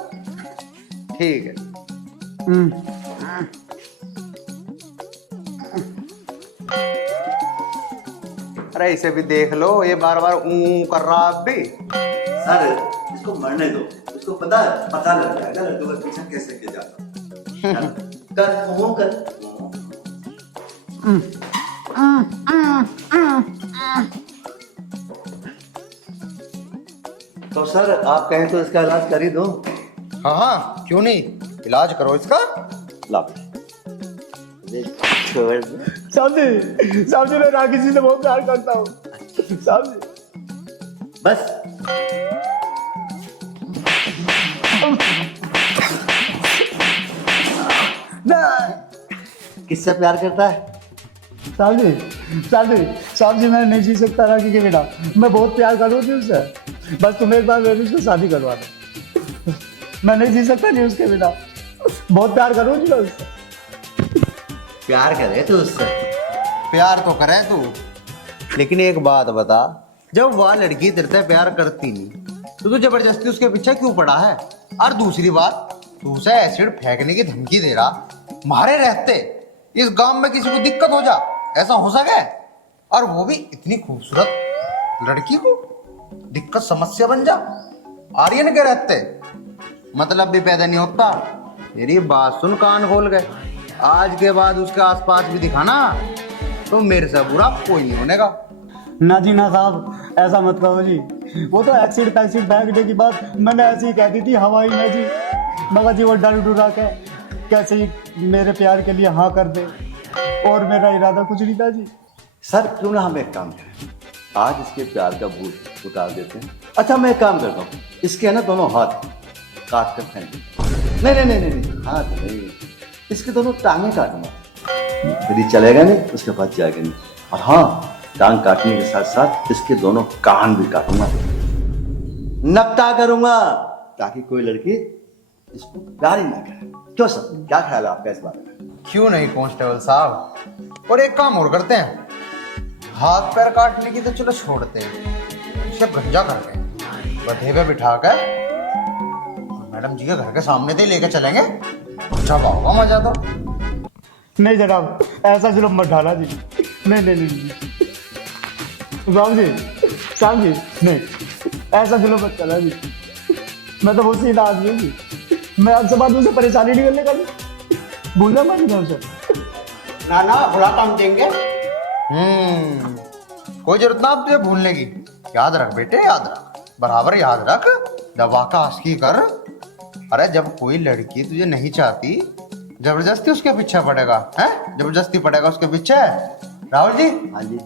ठीक है। अरे इसे भी देख लो, ये बार बार ऊ कर रहा आप भी। सर इसको मरने दो, इसको पता लग जाएगा लड्डू का पीछा कैसे किया जाता। कर। तो सर आप कहें तो इसका इलाज कर ही दो। हाँ हाँ क्यों नहीं, इलाज करो इसका। ला छोड़ दो। साहब जी मैं राखी जी से बहुत प्यार करता हूँ साहब जी। बस किससे प्यार करता है? साहब जी मैं नहीं जी सकता राखी के बिना, मैं बहुत प्यार करूँ थी उससे। बस तुम एक बार मेरी उसको शादी करवा दो, मैं नहीं जी सकता नहीं उसके बिना, बहुत प्यार करूँ जी उससे। प्यार करे तू उससे? प्यार तो करे तू, लेकिन एक बात बता, जब वह लड़की तेरे से प्यार करती नहीं तो तू जबरदस्ती उसके पीछे क्यों पड़ा है? और दूसरी बात, तू उसे एसिड फेंकने की धमकी दे रहा, मारे रहते इस गांव में किसी को दिक्कत हो जा, ऐसा हो सके? और वो भी इतनी खूबसूरत लड़की को दिक्कत समस्या बन जा, आर्यन के रहते मतलब भी पैदा नहीं होता। मेरी बात सुन कान खोल गए, आज के बाद उसके आसपास भी दिखाना तो मेरे से बुरा कोई नहीं होने का। ना जी ना साहब, ऐसा मत कहो जी, वो तो एक्सिड पैक्सिड फेंकने की बात मैंने ऐसी ही कह दी थी हवाई में जी। मगर जी वो डर डुरा के कैसे ही मेरे प्यार के लिए हाँ कर दे, और मेरा इरादा कुछ नहीं था जी। सर क्यों ना हम एक काम करें, आज इसके प्यार का भूत उतार देते हैं। अच्छा मैं एक काम करता हूँ, इसके है ना दोनों हाथ काट कर फेंक देते। नहीं, हाथ नहीं, इसके दोनों टांगे काटूंगा, यदि चलेगा नहीं उसके बाद जाएगा नहीं। और हाँ, टांग काटने के साथ साथ इसके दोनों कान भी काटूंगा, नपटा करूंगा, ताकि कोई लड़की इसको प्यार ही ना करे। क्यों सर, क्या ख्याल है आपका इस बारे में? क्यों नहीं कांस्टेबल साहब। और एक काम और करते हैं, हाथ पैर काटने की तो चलो छोड़ते हैं, इसे गंजा करते हैं, गधे पे बिठा कर मैडम जी के घर के सामने से ही लेके चलेंगे, जब आओगा मजा तो। नहीं जनाब, ऐसा जुल्म मत ढाला जी। नहीं राम जी, श्याम जी, नहीं ऐसा जुल्म मत करना जी। मैं तो बहुत सीधा आदमी हूँ जी, मैं आपसे बात उसे परेशानी नहीं करने का जी, भूलना मत नहीं उसे। ना बुला काम देंगे। कोई जरूरत ना आप तुझे भूलने की। याद रख बेटे, याद रख, बराबर याद रख, दवा का आस्की कर। अरे जब कोई लड़की तुझे नहीं चाहती, जबरदस्ती उसके पीछे पड़ेगा, है? जबरदस्ती पड़ेगा उसके पीछे। राहुल जी। हाँ जी।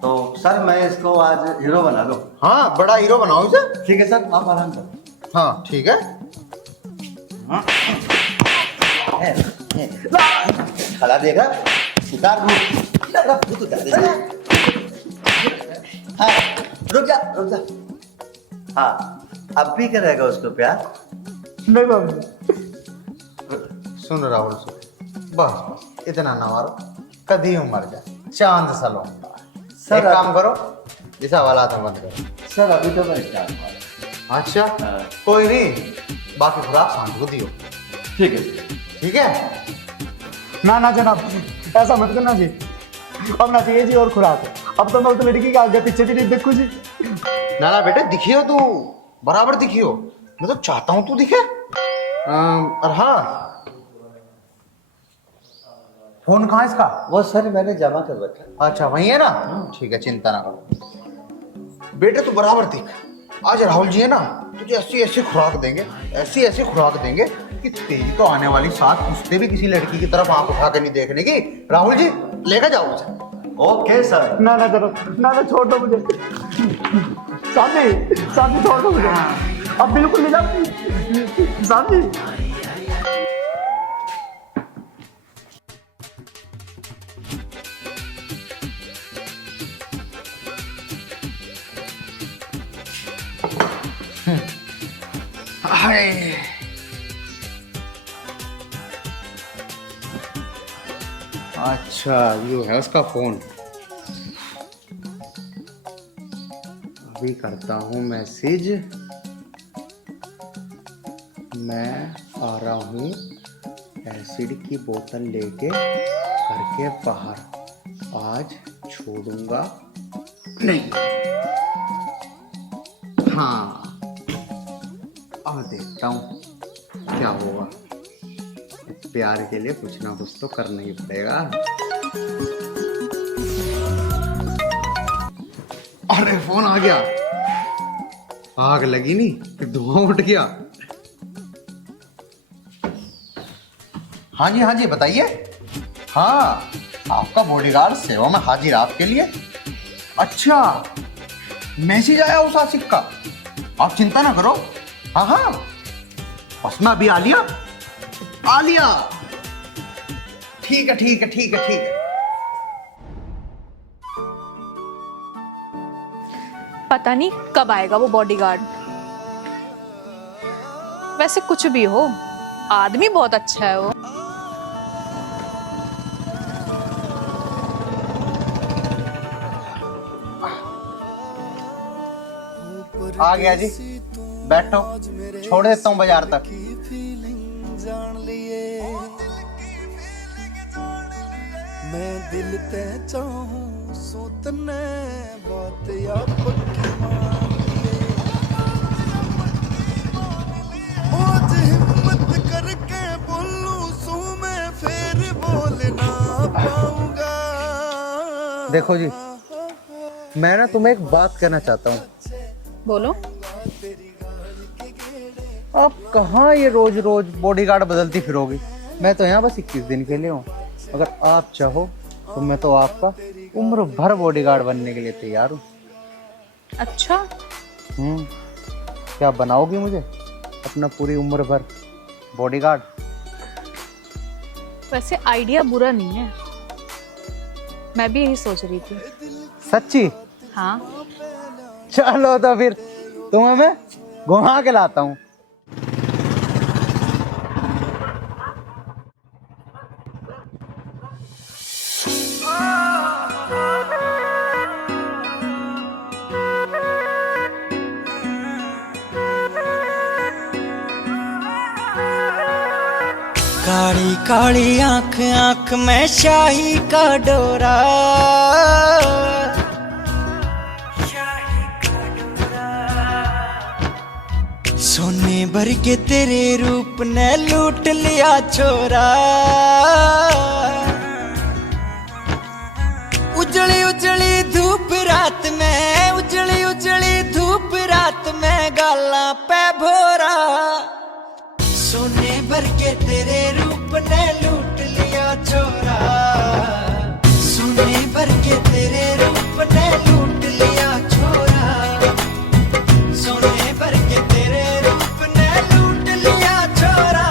तो सर मैं इसको आज हीरो बना लूं। हाँ, बड़ा हीरो बनाओ इसे। ठीक है सर, आप आराम करो। हाँ ठीक है। खला देगा, उतार भूत उतार दे। हाँ, रुक जा। हाँ, अब भी करेगा उसको प्यार? नहीं बाबू। सुन राहुल, सुन, बस इतना ना मारो, कभी मर जाए, चांद सा लौंगा। सर, एक काम करो, इस हवालात में बंद करो। सर अभी तो मैं स्टार्ट हुआ। अच्छा, कोई नहीं, बाकी खुराक शांत को दियो। ठीक है। ठीक है ना जनाब, ऐसा मत करना जी, अब ना चाहिए जी और खुराक। अब तो मैं उस लड़की के आगे पीछे भी नहीं देखूँ जी। ना बेटे, दिखियो तू, बराबर दिखियो, मैं तो चाहता हूँ तू दिखे। और हाँ, फोन कहाँ है इसका? वो सर मैंने जमा कर रखा। अच्छा वही है ना, ठीक है, चिंता ना करो बेटे, तू बराबर दिख। आज राहुल जी है ना, तुझे ऐसी खुराक देंगे, ऐसी खुराक देंगे कि तेरी तो आने वाली साथ उससे भी किसी लड़की की तरफ आंख उठा के नहीं देखने की। राहुल जी लेकर जाओ उसे। Okay sir. ना करो, ना छोड़ दो मुझे, साथी छोड़ दो मुझे, अब बिल्कुल नहीं जाती साथी। अच्छा, ये है उसका फोन। अभी करता हूँ मैसेज, मैं आ रहा हूँ एसिड की बोतल लेके घर के बाहर, आज छोड़ूंगा नहीं। हाँ, अब देखता हूँ क्या होगा। प्यार के लिए कुछ ना कुछ तो करना ही पड़ेगा। अरे फोन आ गया, आग लगी नहीं, फिर धुआं उठ गया। हाँ जी बताइए। हाँ, आपका बॉडीगार्ड सेवा में हाजिर आपके लिए। अच्छा, मैसेज आया उस आशिक का, आप चिंता ना करो। हाँ, बस मैं अभी आ लिया। ठीक है। पता नहीं कब आएगा वो बॉडीगार्ड। वैसे कुछ भी हो, आदमी बहुत अच्छा है वो। आ गया जी, बैठो, छोड़ देता हूँ बाजार तक। मैं दिल ते चाहूं सोतने बात या पक्की मान लिए, आज हिम्मत करके बोलूं सू मैं फिर बोल ना पाऊंगा। देखो जी, मैं ना तुम्हें एक बात कहना चाहता हूँ। बोलो। आप कहाँ ये रोज रोज बॉडीगार्ड बदलती फिरोगी? मैं तो यहाँ बस 21 दिन के लिए हूँ। अगर आप चाहो तो मैं तो आपका उम्र भर बॉडीगार्ड बनने के लिए तैयार हूँ। अच्छा। क्या बनाओगी मुझे अपना पूरी उम्र भर बॉडीगार्ड? वैसे आइडिया बुरा नहीं है, मैं भी यही सोच रही थी। सच्ची? हाँ। चलो तो फिर तुम्हें मैं घुमा के लाता हूँ। काली काली आंख आंख में शाही का डोरा, सोने भर के तेरे रूप ने लूट लिया छोरा। उजली उजली धूप रात में, उजली उजली धूप रात में गाला पे भोरा, सोने भर के तेरे रूप ने लूट लिया छोरा, सोने भर के तेरे रूप ने लूट लिया छोरा, सोने भर के तेरे रूप ने लूट लिया छोरा।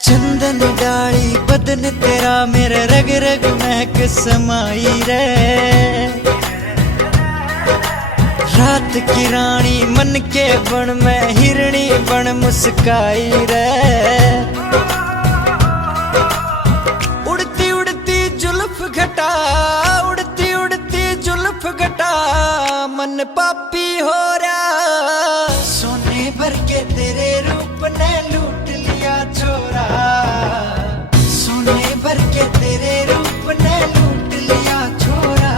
चंदन डाली बदन तेरा मेरे रग रग महक समाई रे, रात की रानी मन के बन में हिरणी बन मुस्काई रे। उड़ती उड़ती जुल्फ घटा, उड़ती उड़ती जुल्फ घटा, मन पापी हो रहा, सोने भर के तेरे रूप ने लूट लिया छोरा, सोने भर के तेरे रूप ने लूट लिया छोरा,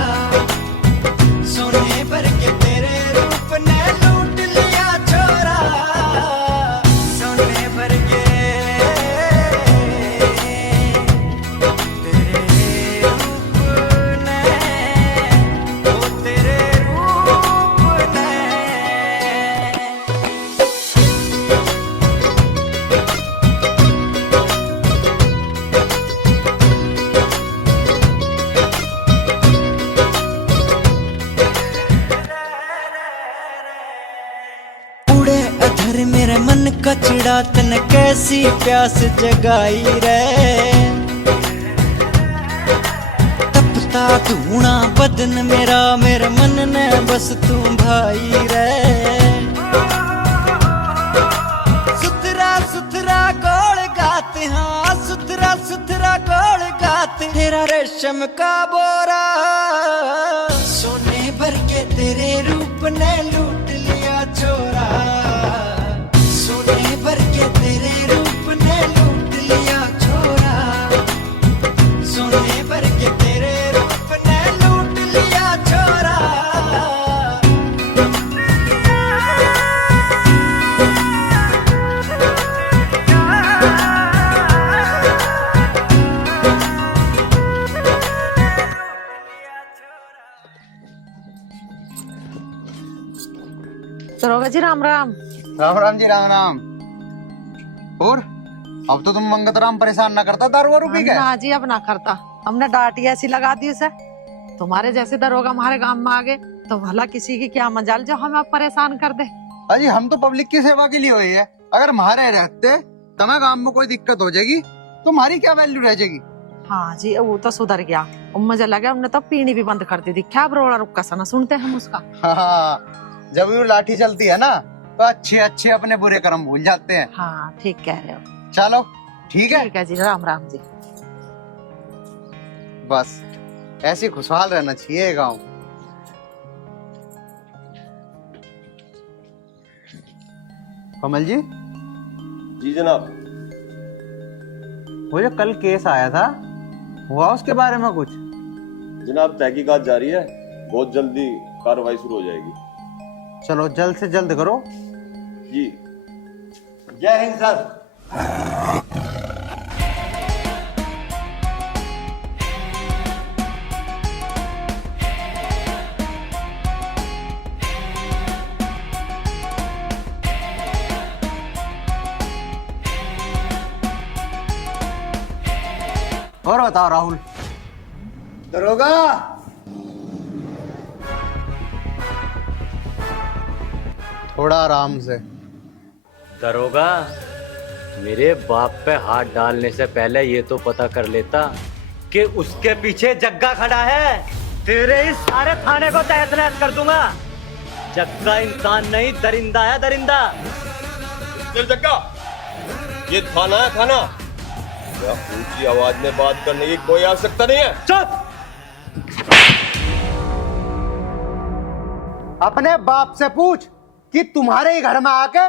सोने भर के तेरे रूप ने लूट लिया छोरा, सोने भर के तेरे रूप ने, ओ तेरे रूप ने। उड़े अधर मेरे मन का चिड़ा, तन कैसी प्यास जगाई रे, तपता धूना बदन मेरा, मेरे मन ने बस तू भाई रे। सुथरा सुथरा गोल गाते, हाँ सुथरा सुथरा गोल गाते, तेरा रेशम का बोरा, सोने भर के तेरे रूप ने लूट लिया छोरा, सोने भर के तेरे रूप ने लूट लिया छोरा, सोने भर के तेरे रूप ने लूट लिया छोरा। दरोगा जी राम राम। राम राम जी राम राम। और अब तो तुम मंगतराम परेशान ना करता दारू वारू पी के? ना जी अब ना करता, हमने डांटी ऐसी लगा दी उसे। तुम्हारे जैसे दरोगा हमारे गांव में आ गए तो भला किसी की क्या मजाल जो हमें परेशान कर दे। अजी हम तो पब्लिक की सेवा के लिए हुई है, अगर हमारे रहते तुम्हें गांव में कोई दिक्कत हो जाएगी तो हमारी क्या वैल्यू रह जाएगी? हाँ जी वो तो सुधर गया, मुझे लगा हमने तो पीनी भी बंद कर दी थी। क्या बरोड़ा रुक्का सना सुनते हम उसका। हाँ जब वो लाठी चलती है ना तो अच्छे अच्छे अपने बुरे कर्म भूल जाते हैं। हाँ ठीक कह रहे हो। चलो ठीक है। ठीक है जी राम राम जी। बस ऐसे खुशहाल रहना चाहिए गांव। कमल जी। जी जनाब। वो जो कल केस आया था हुआ उसके बारे में कुछ? जनाब तहकीकात जारी है, बहुत जल्दी कार्रवाई शुरू हो जाएगी। चलो जल्द से जल्द करो। जी। जय हिंद सर। और बताओ राहुल। दरोगा, थोड़ा आराम से। दरोगा, मेरे बाप पे हाथ डालने से पहले ये तो पता कर लेता कि उसके पीछे जग्गा खड़ा है। तेरे इस सारे थाने को तहस नहस कर दूंगा। जग्गा इंसान नहीं, दरिंदा है, दरिंदा। जग्गा, ये थाना है, थाना। क्या ऊंची आवाज में बात करने की कोई आवश्यकता नहीं है। चुप। अपने बाप से पूछ कि तुम्हारे ही घर में आके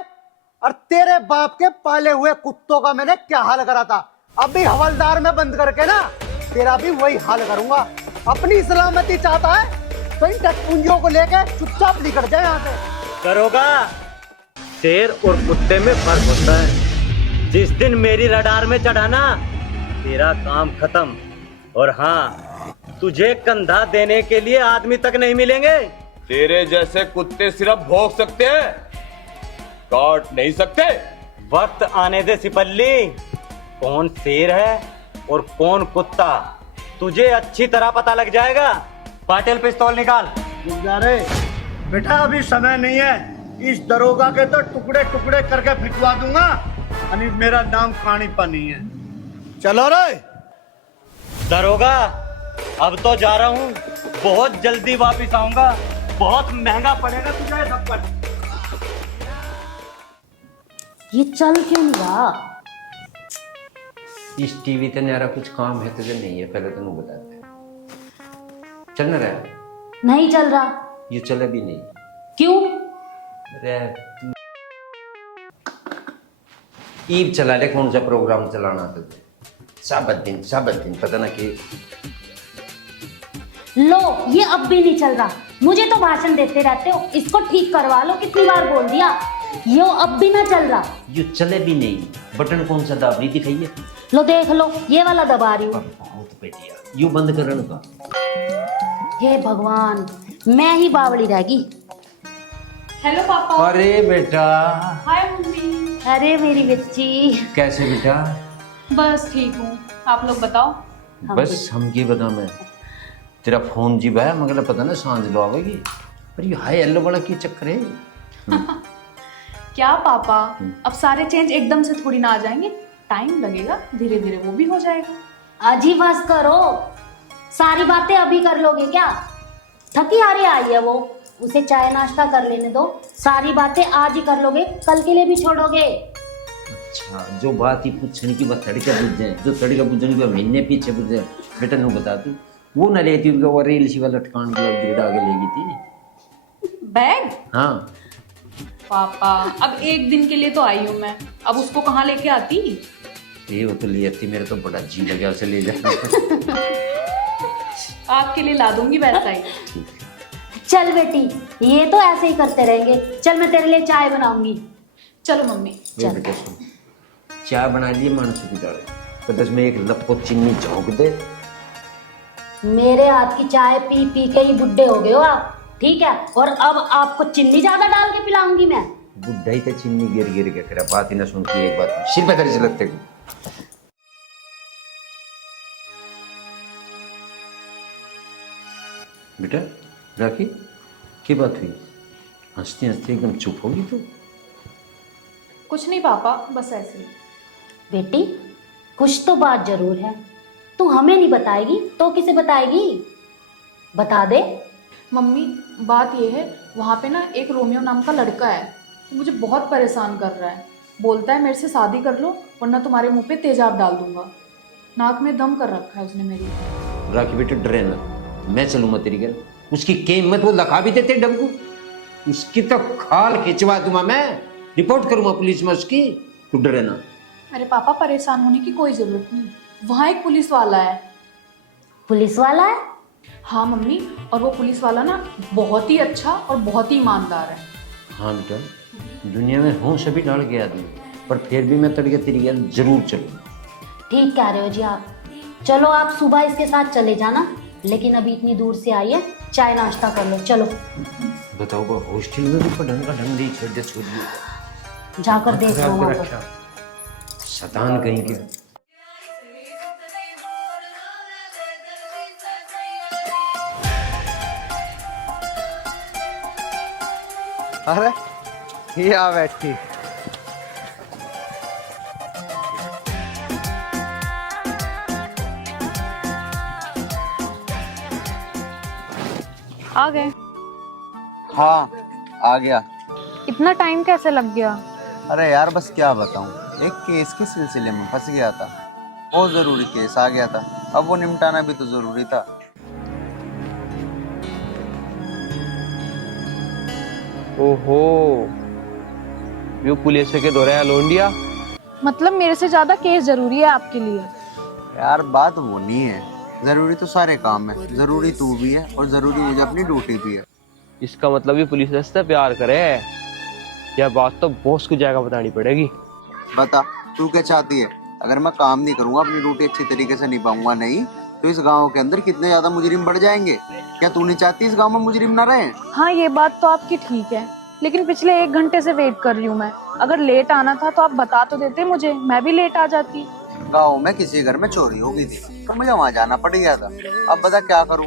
और तेरे बाप के पाले हुए कुत्तों का मैंने क्या हाल करा था। अभी हवलदार में बंद करके ना तेरा भी वही हाल करूंगा। अपनी सलामती चाहता है तो इन टटपुंजियों को लेके चुपचाप निकल जाए यहाँ से। दरोगा, शेर और कुत्ते में फर्क होता है। जिस दिन मेरी रडार में चढ़ा ना, तेरा काम खत्म। और हाँ, तुझे कंधा देने के लिए आदमी तक नहीं मिलेंगे। तेरे जैसे कुत्ते सिर्फ भौंक सकते हैं, काट नहीं सकते। वक्त आने दे सिपल्ली, कौन शेर है और कौन कुत्ता तुझे अच्छी तरह पता लग जाएगा। पाटिल पिस्तौल निकाल। गुलजारे, बेटा अभी समय नहीं है। इस दरोगा के तो टुकड़े टुकड़े करके भिजवा दूंगा। यानी मेरा नाम कानीपा नहीं है। चलो रे। दरोगा, अब तो जा रहा हूँ, बहुत जल्दी वापिस आऊंगा। बहुत महंगा पड़ेगा तुझे सब कुछ। ये चल क्यों नहीं रहा? इस टीवी ते न्यारा कुछ काम है तुझे नहीं है, पहले तेनू बताते हैं। चल ना रहा, नहीं चल रहा। ये चले भी नहीं। क्यों? तू ईब चला ले, कौन सा प्रोग्राम चलाना तुझे? साबत दिन पता ना कि लो, ये अब भी नहीं चल रहा। मुझे तो भाषण देते रहते हो, इसको ठीक करवा लो। कितनी बार बोल दिया, यो अब भी ना चल रहा। ये चले भी नहीं। बटन कौन सा दाब रही दिखाइए। लो देख लो, ये वाला दबा रही हूँ। बहुत बेटिया, यू बंद करने का। हे भगवान, मैं ही बावड़ी रहेगी। हेलो पापा। अरे बेटा, हाय मम्मी। अरे मेरी बच्ची, कैसे बेटा? बस ठीक हूँ, आप लोग बताओ। बस हम की बता, मैं तेरा फोन जी भाई मगर पता ना सांझ लो आवेगी। पर ये हाय हेलो बड़ा की चक्कर है। क्या पापा, अब सारे चेंज एकदम से थोड़ी ना आ जाएंगे, टाइम लगेगा, धीरे धीरे वो भी हो जाएगा। अजी बस करो, सारी बातें अभी कर लोगे क्या? थकी हारी आई है वो, उसे चाय नाश्ता कर लेने दो। सारी बातें आज ही कर लोगे, कल के लिए भी छोड़ोगे? अच्छा, जो बात ही पूछने की बात तड़का बुझ जाए, जो तड़का बुझने की महीने पीछे बुझ जाए। बेटा नू बता तू, वो न लेती वो रेल सी वाला ठकान की गिरड आगे ले गई थी बैग। हाँ पापा, अब एक दिन के लिए तो आई हूँ मैं, अब उसको कहाँ लेके आती? ये वो तो ले आती, मेरा तो बड़ा जी लगा उसे ले जाना। आपके लिए ला दूंगी वैसा ही। चल बेटी, ये तो ऐसे ही करते रहेंगे। चल मैं तेरे लिए चाय बनाऊंगी। चलो मम्मी। ये बेटा सुन, चाय बना लिए मन से बिगाड़े, तो बस में एक लप्पो चीनी झोंक दे। मेरे हाथ की चाय पी पी के ही बुड्ढे हो गए हो आप, ठीक है? और अब आपको चीनी ज्यादा डाल के पिलाऊंगी मैं। बुढ़ाई तो चीनी गिर गिर के तेरा बात ही ना सुनती है। एक बात सिर पे तेरे से लगते को। बेटा राखी, क्या बात हुई? हंसती हंसती एकदम चुप होगी तू? कुछ नहीं पापा, बस ऐसे ही। बेटी, कुछ तो बात जरूर है। तू हमें नहीं बताएगी तो किसे बताएगी? बता दे। मम्मी, बात ये है, वहाँ पे ना एक रोमियो नाम का लड़का है, वो मुझे बहुत परेशान कर रहा है। बोलता है मेरे से शादी कर लो वरना तुम्हारे मुंह पे तेजाब डाल दूंगा। नाक में दम कर रखा है उसने मेरी। राखी बेटा डरे ना, मैं चलूंगा तेरी घर। उसकी कीमत वो लगा भी देते डब्बू, उसकी तो खाल खिंचवा दूंगा मैं, रिपोर्ट करूंगा पुलिस में उसकी। तू डरे ना। अरे पापा, परेशान होने की कोई जरूरत नहीं, वहाँ एक पुलिस वाला है। पुलिस वाला है? हाँ मम्मी, और वो पुलिस वाला ना बहुत ही अच्छा और बहुत ही ईमानदार है। हाँ बेटा, दुनिया में हूँ सभी ढल के आदमी, पर फिर भी मैं तड़के तेरी याद जरूर चलूँ। ठीक कह रहे हो जी आप। चलो आप सुबह इसके साथ चले जाना, लेकिन अभी इतनी दूर से आई है, चाय नाश्ता कर लो। चलो बताओ बा, हॉस्टल में भी पढ़ने का ढंग नहीं छोड़ दिया। जाकर देख लो वहाँ पर। शैतान कहीं के। अरे ये आ बैठी। आ गए? हाँ आ गया। इतना टाइम कैसे लग गया? अरे यार बस क्या बताऊं, एक केस के सिलसिले में फंस गया था। बहुत जरूरी केस आ गया था, अब वो निपटाना भी तो जरूरी था। ओहो, यो पुलिस के दौरे लोंडिया। मतलब मेरे से ज्यादा केस जरूरी है आपके लिए? यार बात वो नहीं है, जरूरी तो सारे काम है, जरूरी तू भी है और जरूरी मुझे अपनी ड्यूटी भी है। इसका मतलब ये पुलिस से प्यार करे। यह बात तो बॉस को जाएगा बतानी पड़ेगी। बता तू क्या चाहती है? अगर मैं काम नहीं करूंगा, अपनी ड्यूटी अच्छी तरीके से निभाऊंगा नहीं, तो इस गांव के अंदर कितने ज्यादा मुजरिम बढ़ जाएंगे। क्या तू नहीं चाहती इस गांव में मुजरिम ना रहे? हाँ ये बात तो आपकी ठीक है, लेकिन पिछले 1 घंटे से वेट कर रही हूँ मैं। अगर लेट आना था तो आप बता तो देते मुझे, मैं भी लेट आ जाती। गाँव में किसी घर में चोरी हो गई थी तो मुझे वहाँ जाना पड़ गया था। अब बता क्या करूँ?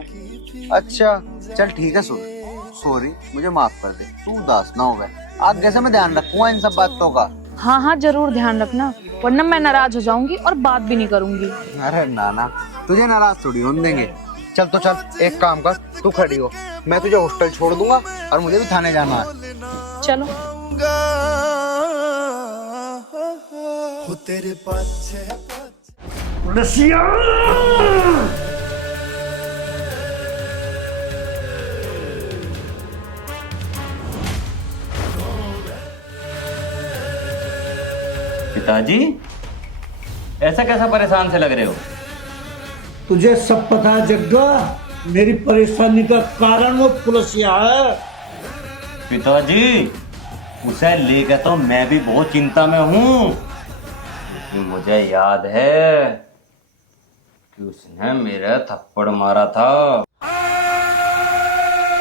अच्छा चल ठीक है, सॉरी मुझे माफ कर दे, तू उदास ना हो गए। आगे से मैं ध्यान रखूंगा इन सब बातों का। हाँ हाँ जरूर ध्यान रखना, वरना मैं नाराज हो जाऊंगी और बात भी नहीं करूंगी। अरे नाना, तुझे नाराज थोड़ी होने देंगे। चल तो चल, एक काम कर, तू खड़ी हो, मैं तुझे हॉस्टल छोड़ दूंगा और मुझे भी थाने जाना है। चलो। तेरे पाछे पिताजी, ऐसा कैसा परेशान से लग रहे हो? तुझे सब पता है जग्गा, मेरी परेशानी का कारण वो पुलिसिया है। पिताजी, उसे लेकर तो मैं भी बहुत चिंता में हूँ, क्योंकि मुझे याद है कि उसने मेरे थप्पड़ मारा था।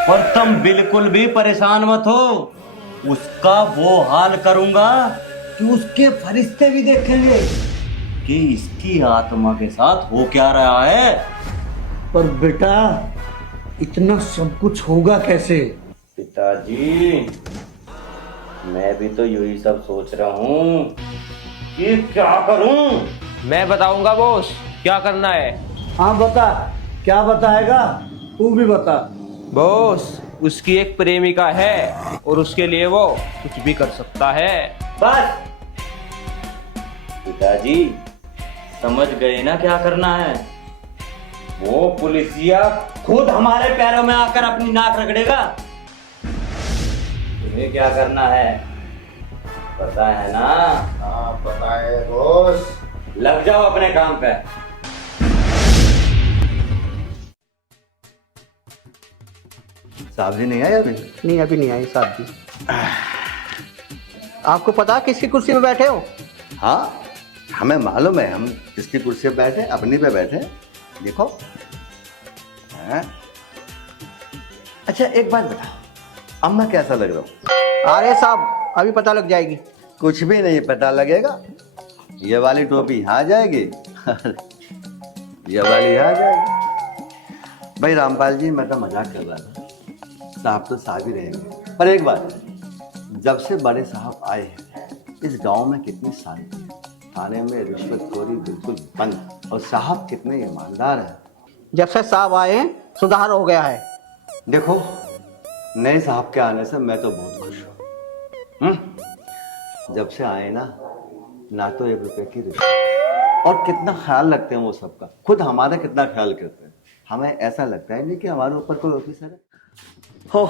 और तुम बिल्कुल भी परेशान मत हो, उसका वो हाल करूंगा कि उसके फरिश्ते भी देखेंगे कि इसकी आत्मा के साथ हो क्या रहा है। पर बेटा इतना सब कुछ होगा कैसे? पिताजी, मैं भी तो यही सब सोच रहा हूँ कि क्या करूं। मैं बताऊंगा बॉस क्या करना है। हाँ बता, क्या बताएगा? तू भी बता। बॉस, उसकी एक प्रेमिका है और उसके लिए वो कुछ भी कर सकता है। बस पिताजी, समझ गए ना क्या करना है? वो पुलिसिया खुद हमारे पैरों में आकर अपनी नाक रगड़ेगा। तुम्हें क्या करना है पता है ना? हाँ पता है बॉस। लग जाओ अपने काम पे। साहब जी नहीं आए अभी? नहीं अभी नहीं आई साहब जी। आपको पता किसकी कुर्सी पे बैठे हो? हाँ हमें मालूम है, हम किसकी कुर्सी पे बैठे, अपनी पे बैठे। देखो हैं? अच्छा एक बात बता, अम्मा कैसा लग रहा हूँ? अरे साहब अभी पता लग जाएगी। कुछ भी नहीं पता लगेगा। ये वाली टोपी यहाँ आ जाएगी, ये वाली यहाँ आ जाएगी। भाई रामपाल जी, मैं तो मजाक कर रहा था, साहब तो साहब ही रहेंगे। पर एक बात, जब से बड़े साहब आए हैं इस गांव में कितनी शांति है। थाने में रिश्वतखोरी बिल्कुल बंद, और साहब कितने ईमानदार हैं। जब से साहब आए हैं सुधार हो गया है। देखो, नए साहब के आने से मैं तो बहुत खुश हूँ। जब से आए ना तो 1 रुपए की रिश्वत, और कितना ख्याल रखते हैं वो सबका, खुद हमारा कितना ख्याल करते हैं। हमें ऐसा लगता है नहीं कि हमारे ऊपर कोई ऑफिसर है। हो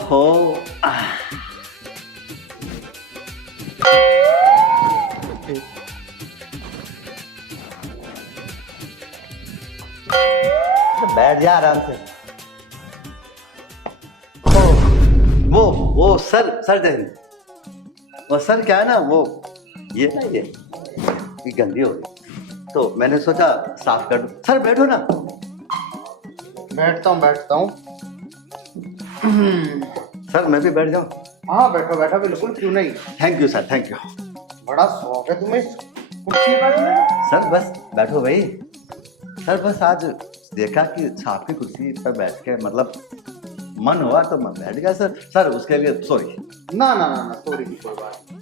बैठ जा आराम से। वो सर जय वो सर क्या है ना वो ये गंदी हो गई तो मैंने सोचा साफ कर दूं। सर बैठो ना। बैठता हूँ। सर मैं भी बैठ जाऊं? हाँ बैठो बैठो, बिल्कुल, क्यों नहीं। Thank you sir, thank you. बड़ा शौक है तुम्हें कुर्सी पर बैठने का। सर बस बैठो भाई। सर बस आज देखा कि साहब की कुर्सी पर बैठ के मतलब मन हुआ तो मैं बैठ गया सर। सर उसके लिए सॉरी। ना सॉरी की कोई बात नहीं।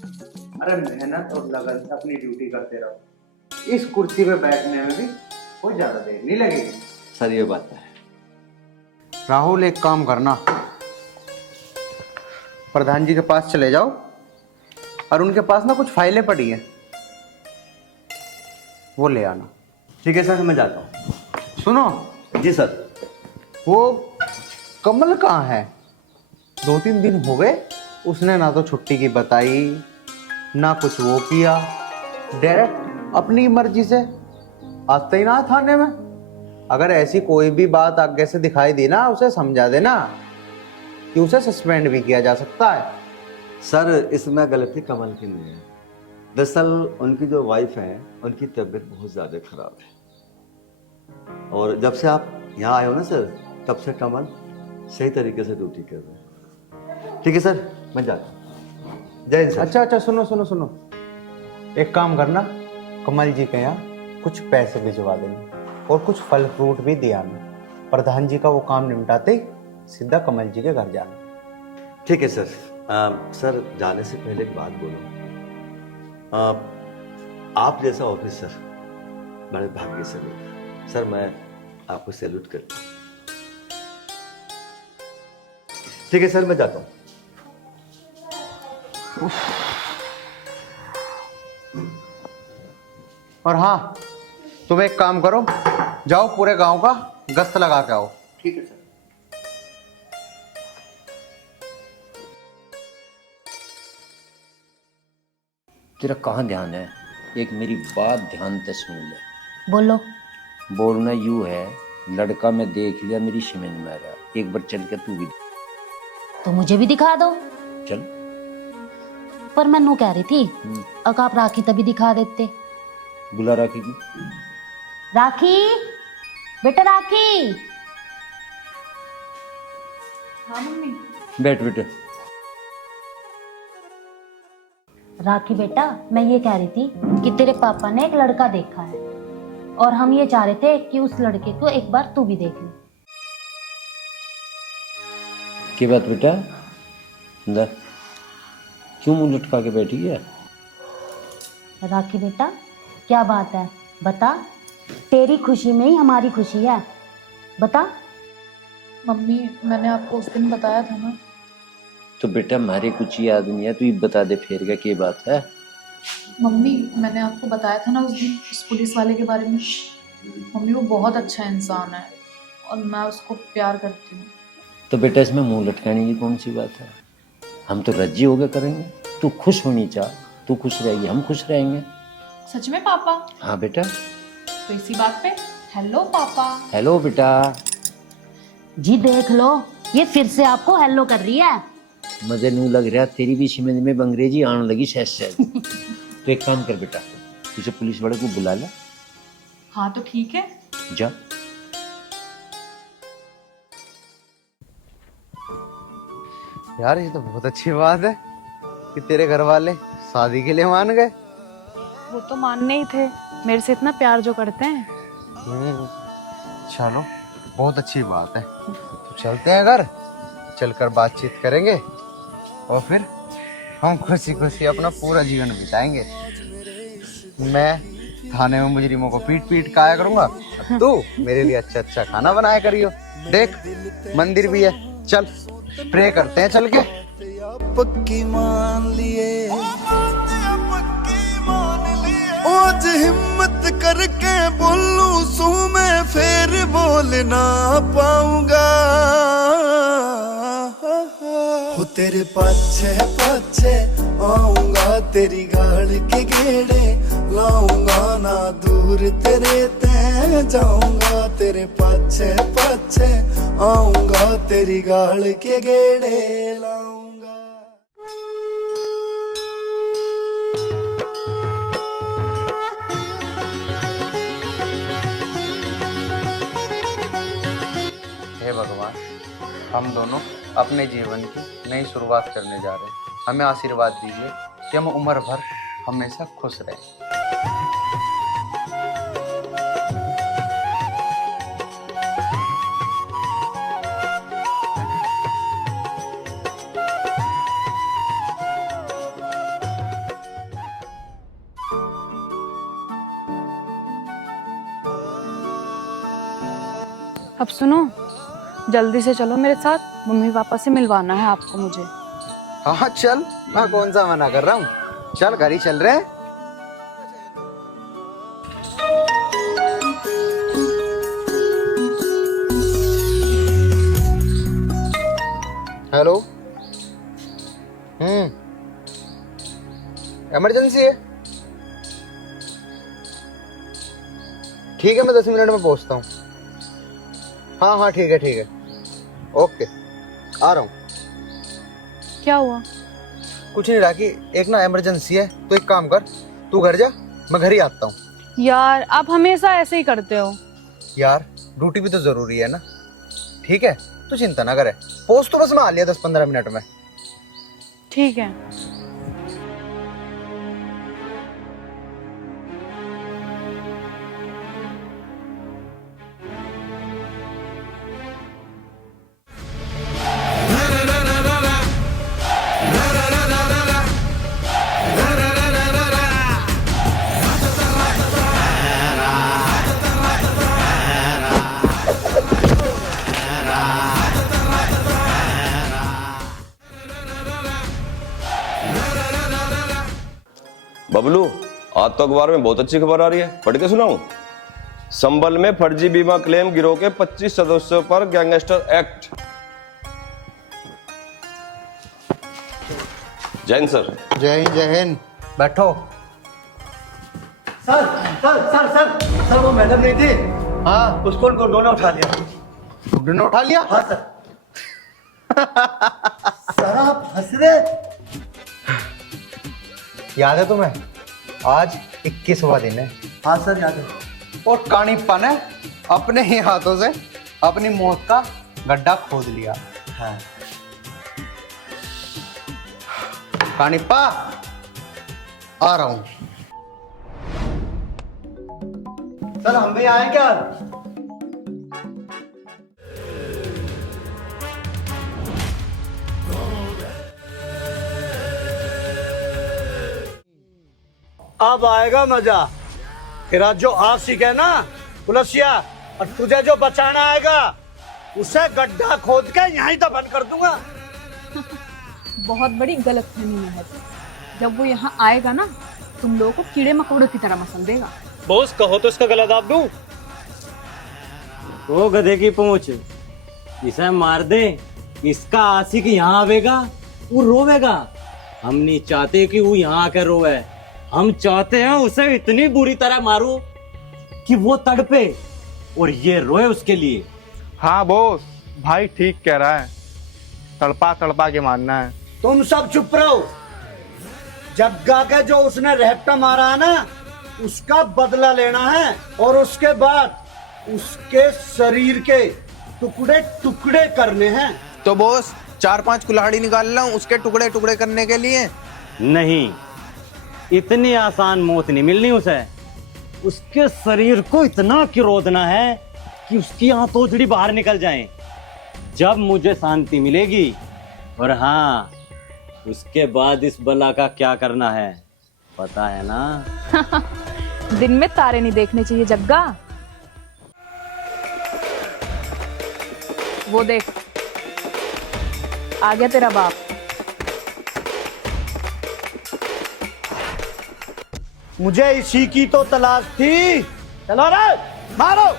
अरे मेहनत और लगन से अपनी ड्यूटी करते रहो। इस कुर्सी पे बैठने में भी कोई ज्यादा देर नहीं लगेगी। सर ये बात है। राहुल एक काम करना, प्रधान जी के पास चले जाओ और उनके पास ना कुछ फाइलें पड़ी हैं, वो ले आना। ठीक है सर, मैं जाता हूँ। सुनो जी सर। वो कमल कहाँ है? 2-3 दिन हो गए, उसने ना तो छुट्टी की बताई ना कुछ वो किया, डायरेक्ट अपनी मर्जी से आता ही ना थाने में। अगर ऐसी कोई भी बात आगे से दिखाई दी ना, उसे समझा देना कि उसे सस्पेंड भी किया जा सकता है। सर इसमें गलती कमल की नहीं है। दरअसल उनकी जो वाइफ है उनकी तबीयत बहुत ज़्यादा खराब है और जब से आप यहाँ आए हो ना सर, तब से कमल सही तरीके से ड्यूटी कर रहे हैं। ठीक है सर, मैं जाता हूँ। जय हिंद सर। अच्छा सुनो, एक काम करना, कमल जी के यहाँ कुछ पैसे भिजवा देना और कुछ फल फ्रूट भी दिया ना। प्रधान जी का वो काम निपटाते ही सीधा कमल जी के घर जाना। ठीक है सर। सर जाने से पहले एक बात बोलो। आप जैसा ऑफिसर बड़े भाग्य से लोग। सर मैं आपको सैल्यूट करता हूँ। ठीक है सर, मैं जाता हूँ। और हाँ, तुम एक काम करो, जाओ पूरे गांव का गश्त लगा के आओ। ठीक है सर। तेरा कहाँ ध्यान है? एक मेरी बात ध्यान से सुन ले। बोलो। बोलना यूं है, लड़का मैं देख लिया, मेरी समझ में आ रहा, एक बार चल के तू भी तो मुझे भी दिखा दो। चल। पर मैं नू कह रही थी, अगर आप राखी तभी दिखा देते। बुला राखी की। राखी, बेटा राखी। हाँ मम्मी। बैठ बेटा। राखी बेटा, मैं ये कह रही थी कि तेरे पापा ने एक लड़का देखा है और हम ये चाह रहे थे कि उस लड़के को एक बार तू भी देख ले। क्या बात बेटा? क्यों मुंह लटका के बैठी है? राखी बेटा, क्या बात है बता। तेरी खुशी में ही हमारी खुशी है, बता। मम्मी मैंने आपको उस दिन बताया था ना। तो बेटा हमारे कुछ ही आदमी है, तू ये बता दे फिर का क्या बात है? मम्मी मैंने आपको बताया था ना उस दिन उस पुलिस वाले के बारे में। मम्मी वो बहुत अच्छा इंसान है और मैं उसको प्यार करती हूँ। तो बेटा इसमें मुंह लटकाने की कौन सी बात है? हम तो राजी होकर करेंगे। तू खुश होनी चाह, तू खुश रहेगी, हम खुश रहेंगे। सच में पापा? हाँ बेटा। तो इसी बात पे हेलो पापा। हेलो बेटा। जी देख लो, ये फिर से आपको हेलो कर रही है। मजे नू लग रहा, तेरी भी समझ में अंग्रेजी आने लगी सहज। तो एक काम कर बेटा, तुझे पुलिस वाले को बुला ले। हाँ तो ठीक है, जा। यार ये तो बहुत अच्छी बात है कि तेरे घर वाले शादी के लिए मान गए। वो तो मानने ही थे, मेरे से इतना प्यार जो करते हैं। चलो बहुत अच्छी बात है, तो चलते हैं घर, चलकर बातचीत करेंगे और फिर हम खुशी खुशी अपना पूरा जीवन बिताएंगे। मैं थाने में मुजरिमों को पीट पीट खाया करूंगा, तू मेरे लिए अच्छा अच्छा खाना बनाया करियो। देख मंदिर भी है, चल प्रे करते हैं चल के। पक्की मान लिए आज हिम्मत करके बोलू सू मैं फिर बोल ना पाऊंगा। हो तेरे पाछे पाछे आऊंगा, तेरी गाड़ के गेड़े लाऊंगा, ना दूर तेरे ते जाऊंगा। तेरे पाछे पाछे आऊंगा, तेरी गाड़ के गेड़े लाऊंगा। हम दोनों अपने जीवन की नई शुरुआत करने जा रहे हैं। हमें आशीर्वाद दीजिए कि हम उम्र भर हमेशा खुश रहें। अब सुनो, जल्दी से चलो मेरे साथ, मम्मी पापा से मिलवाना है आपको मुझे। हाँ चल, मैं कौन सा मना कर रहा हूँ, चल घर ही चल रहे हैं। हेलो। इमरजेंसी है? ठीक है, मैं 10 मिनट में पहुंचता हूँ। हाँ हाँ ठीक है, ओके, आ रहा हूँ। क्या हुआ? कुछ नहीं राखी, एक ना इमरजेंसी है, तो एक काम कर, तू घर जा, मैं घर ही आता हूँ। यार आप हमेशा ऐसे ही करते हो। यार ड्यूटी भी तो जरूरी है ना। ठीक है, तू चिंता ना करे, पोस्ट तो बस मैं आ लिया 10-15 मिनट में। ठीक है। बबलू, आज तो अखबार में बहुत अच्छी खबर आ रही है, पढ़ के सुनाऊं? संभल में फर्जी बीमा क्लेम गिरोह के 25 सदस्यों पर गैंगस्टर एक्ट। जय हिंद सर। जय हिंद, बैठो। Sir sir sir sir sir वो मैडम नहीं थी? हाँ, उसको गुंडों ने उठा लिया। गुंडों ने उठा लिया? हाँ सर। सर आप हंस रहे? याद है तुम्हें, आज 21वां दिन है। हाँ सर याद है। और कानिप्पा ने अपने ही हाथों से अपनी मौत का गड्ढा खोद लिया। हाँ। कानिप्पा, आ रहा हूं। सर हम भी आए क्या? अब आएगा मजा। तेरा जो आशिक है ना पुलसिया, और तुझे जो बचाना आएगा उसे गड्ढा खोद के यहीं दफन कर दूंगा। बहुत बड़ी गलतफहमी है। जब वो यहाँ आएगा ना, तुम लोगों को कीड़े मकोड़ों की तरह मसल देगा। बॉस कहो तो इसका गला दाब दूं। वो गधे की पूंछ, इसे मार दे, इसका आशिक यहाँ आवेगा, वो रोवेगा। हम नहीं चाहते कि वो यहाँ आकर रोवे, हम चाहते हैं उसे इतनी बुरी तरह मारो कि वो तड़पे और ये रोए उसके लिए। हाँ बॉस, भाई ठीक कह रहा है, तड़पा तड़पा के मारना है। तुम सब चुप रहो। जग्गा के जो उसने रैप्टा मारा है ना, उसका बदला लेना है, और उसके बाद उसके शरीर के टुकड़े टुकड़े करने हैं। तो बॉस 4-5 कुल्हाड़ी निकाल ला हूं उसके टुकड़े टुकड़े करने के लिए। नहीं, इतनी आसान मौत नहीं मिलनी उसे। उसके शरीर को इतना किरोदना है कि उसकी आंतोजड़ी बाहर निकल जाए, जब मुझे शांति मिलेगी। और हाँ, उसके बाद इस बला का क्या करना है पता है ना? दिन में तारे नहीं देखने चाहिए जग्गा। वो देख, आ गया तेरा बाप। मुझे इसी की तो तलाश थी। चलो रे, मारो।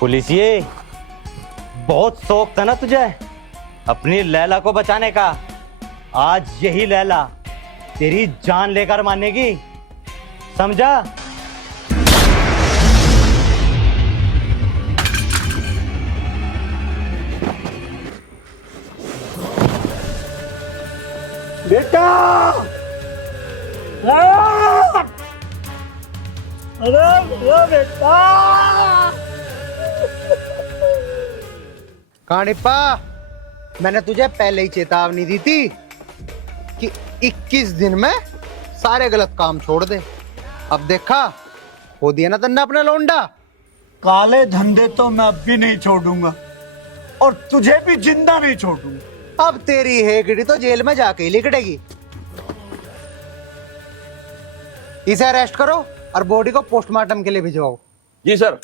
पुलिसिए, बहुत शौक था ना तुझे अपनी लैला को बचाने का। आज यही लैला तेरी जान लेकर मानेगी, समझा? बेटा, अरे बेटा। कानिप्पा, मैंने तुझे पहले ही चेतावनी दी थी कि 21 दिन में सारे गलत काम छोड़ दे। अब देखा, हो दिया ना तन्ने अपना लौंडा। काले धंधे तो मैं अब भी नहीं छोड़ूंगा और तुझे भी जिंदा नहीं छोड़ूंगा। अब तेरी हेगड़ी तो जेल में जाके ही लिकड़ेगी। इसे अरेस्ट करो और बॉडी को पोस्टमार्टम के लिए भिजवाओ। जी सर।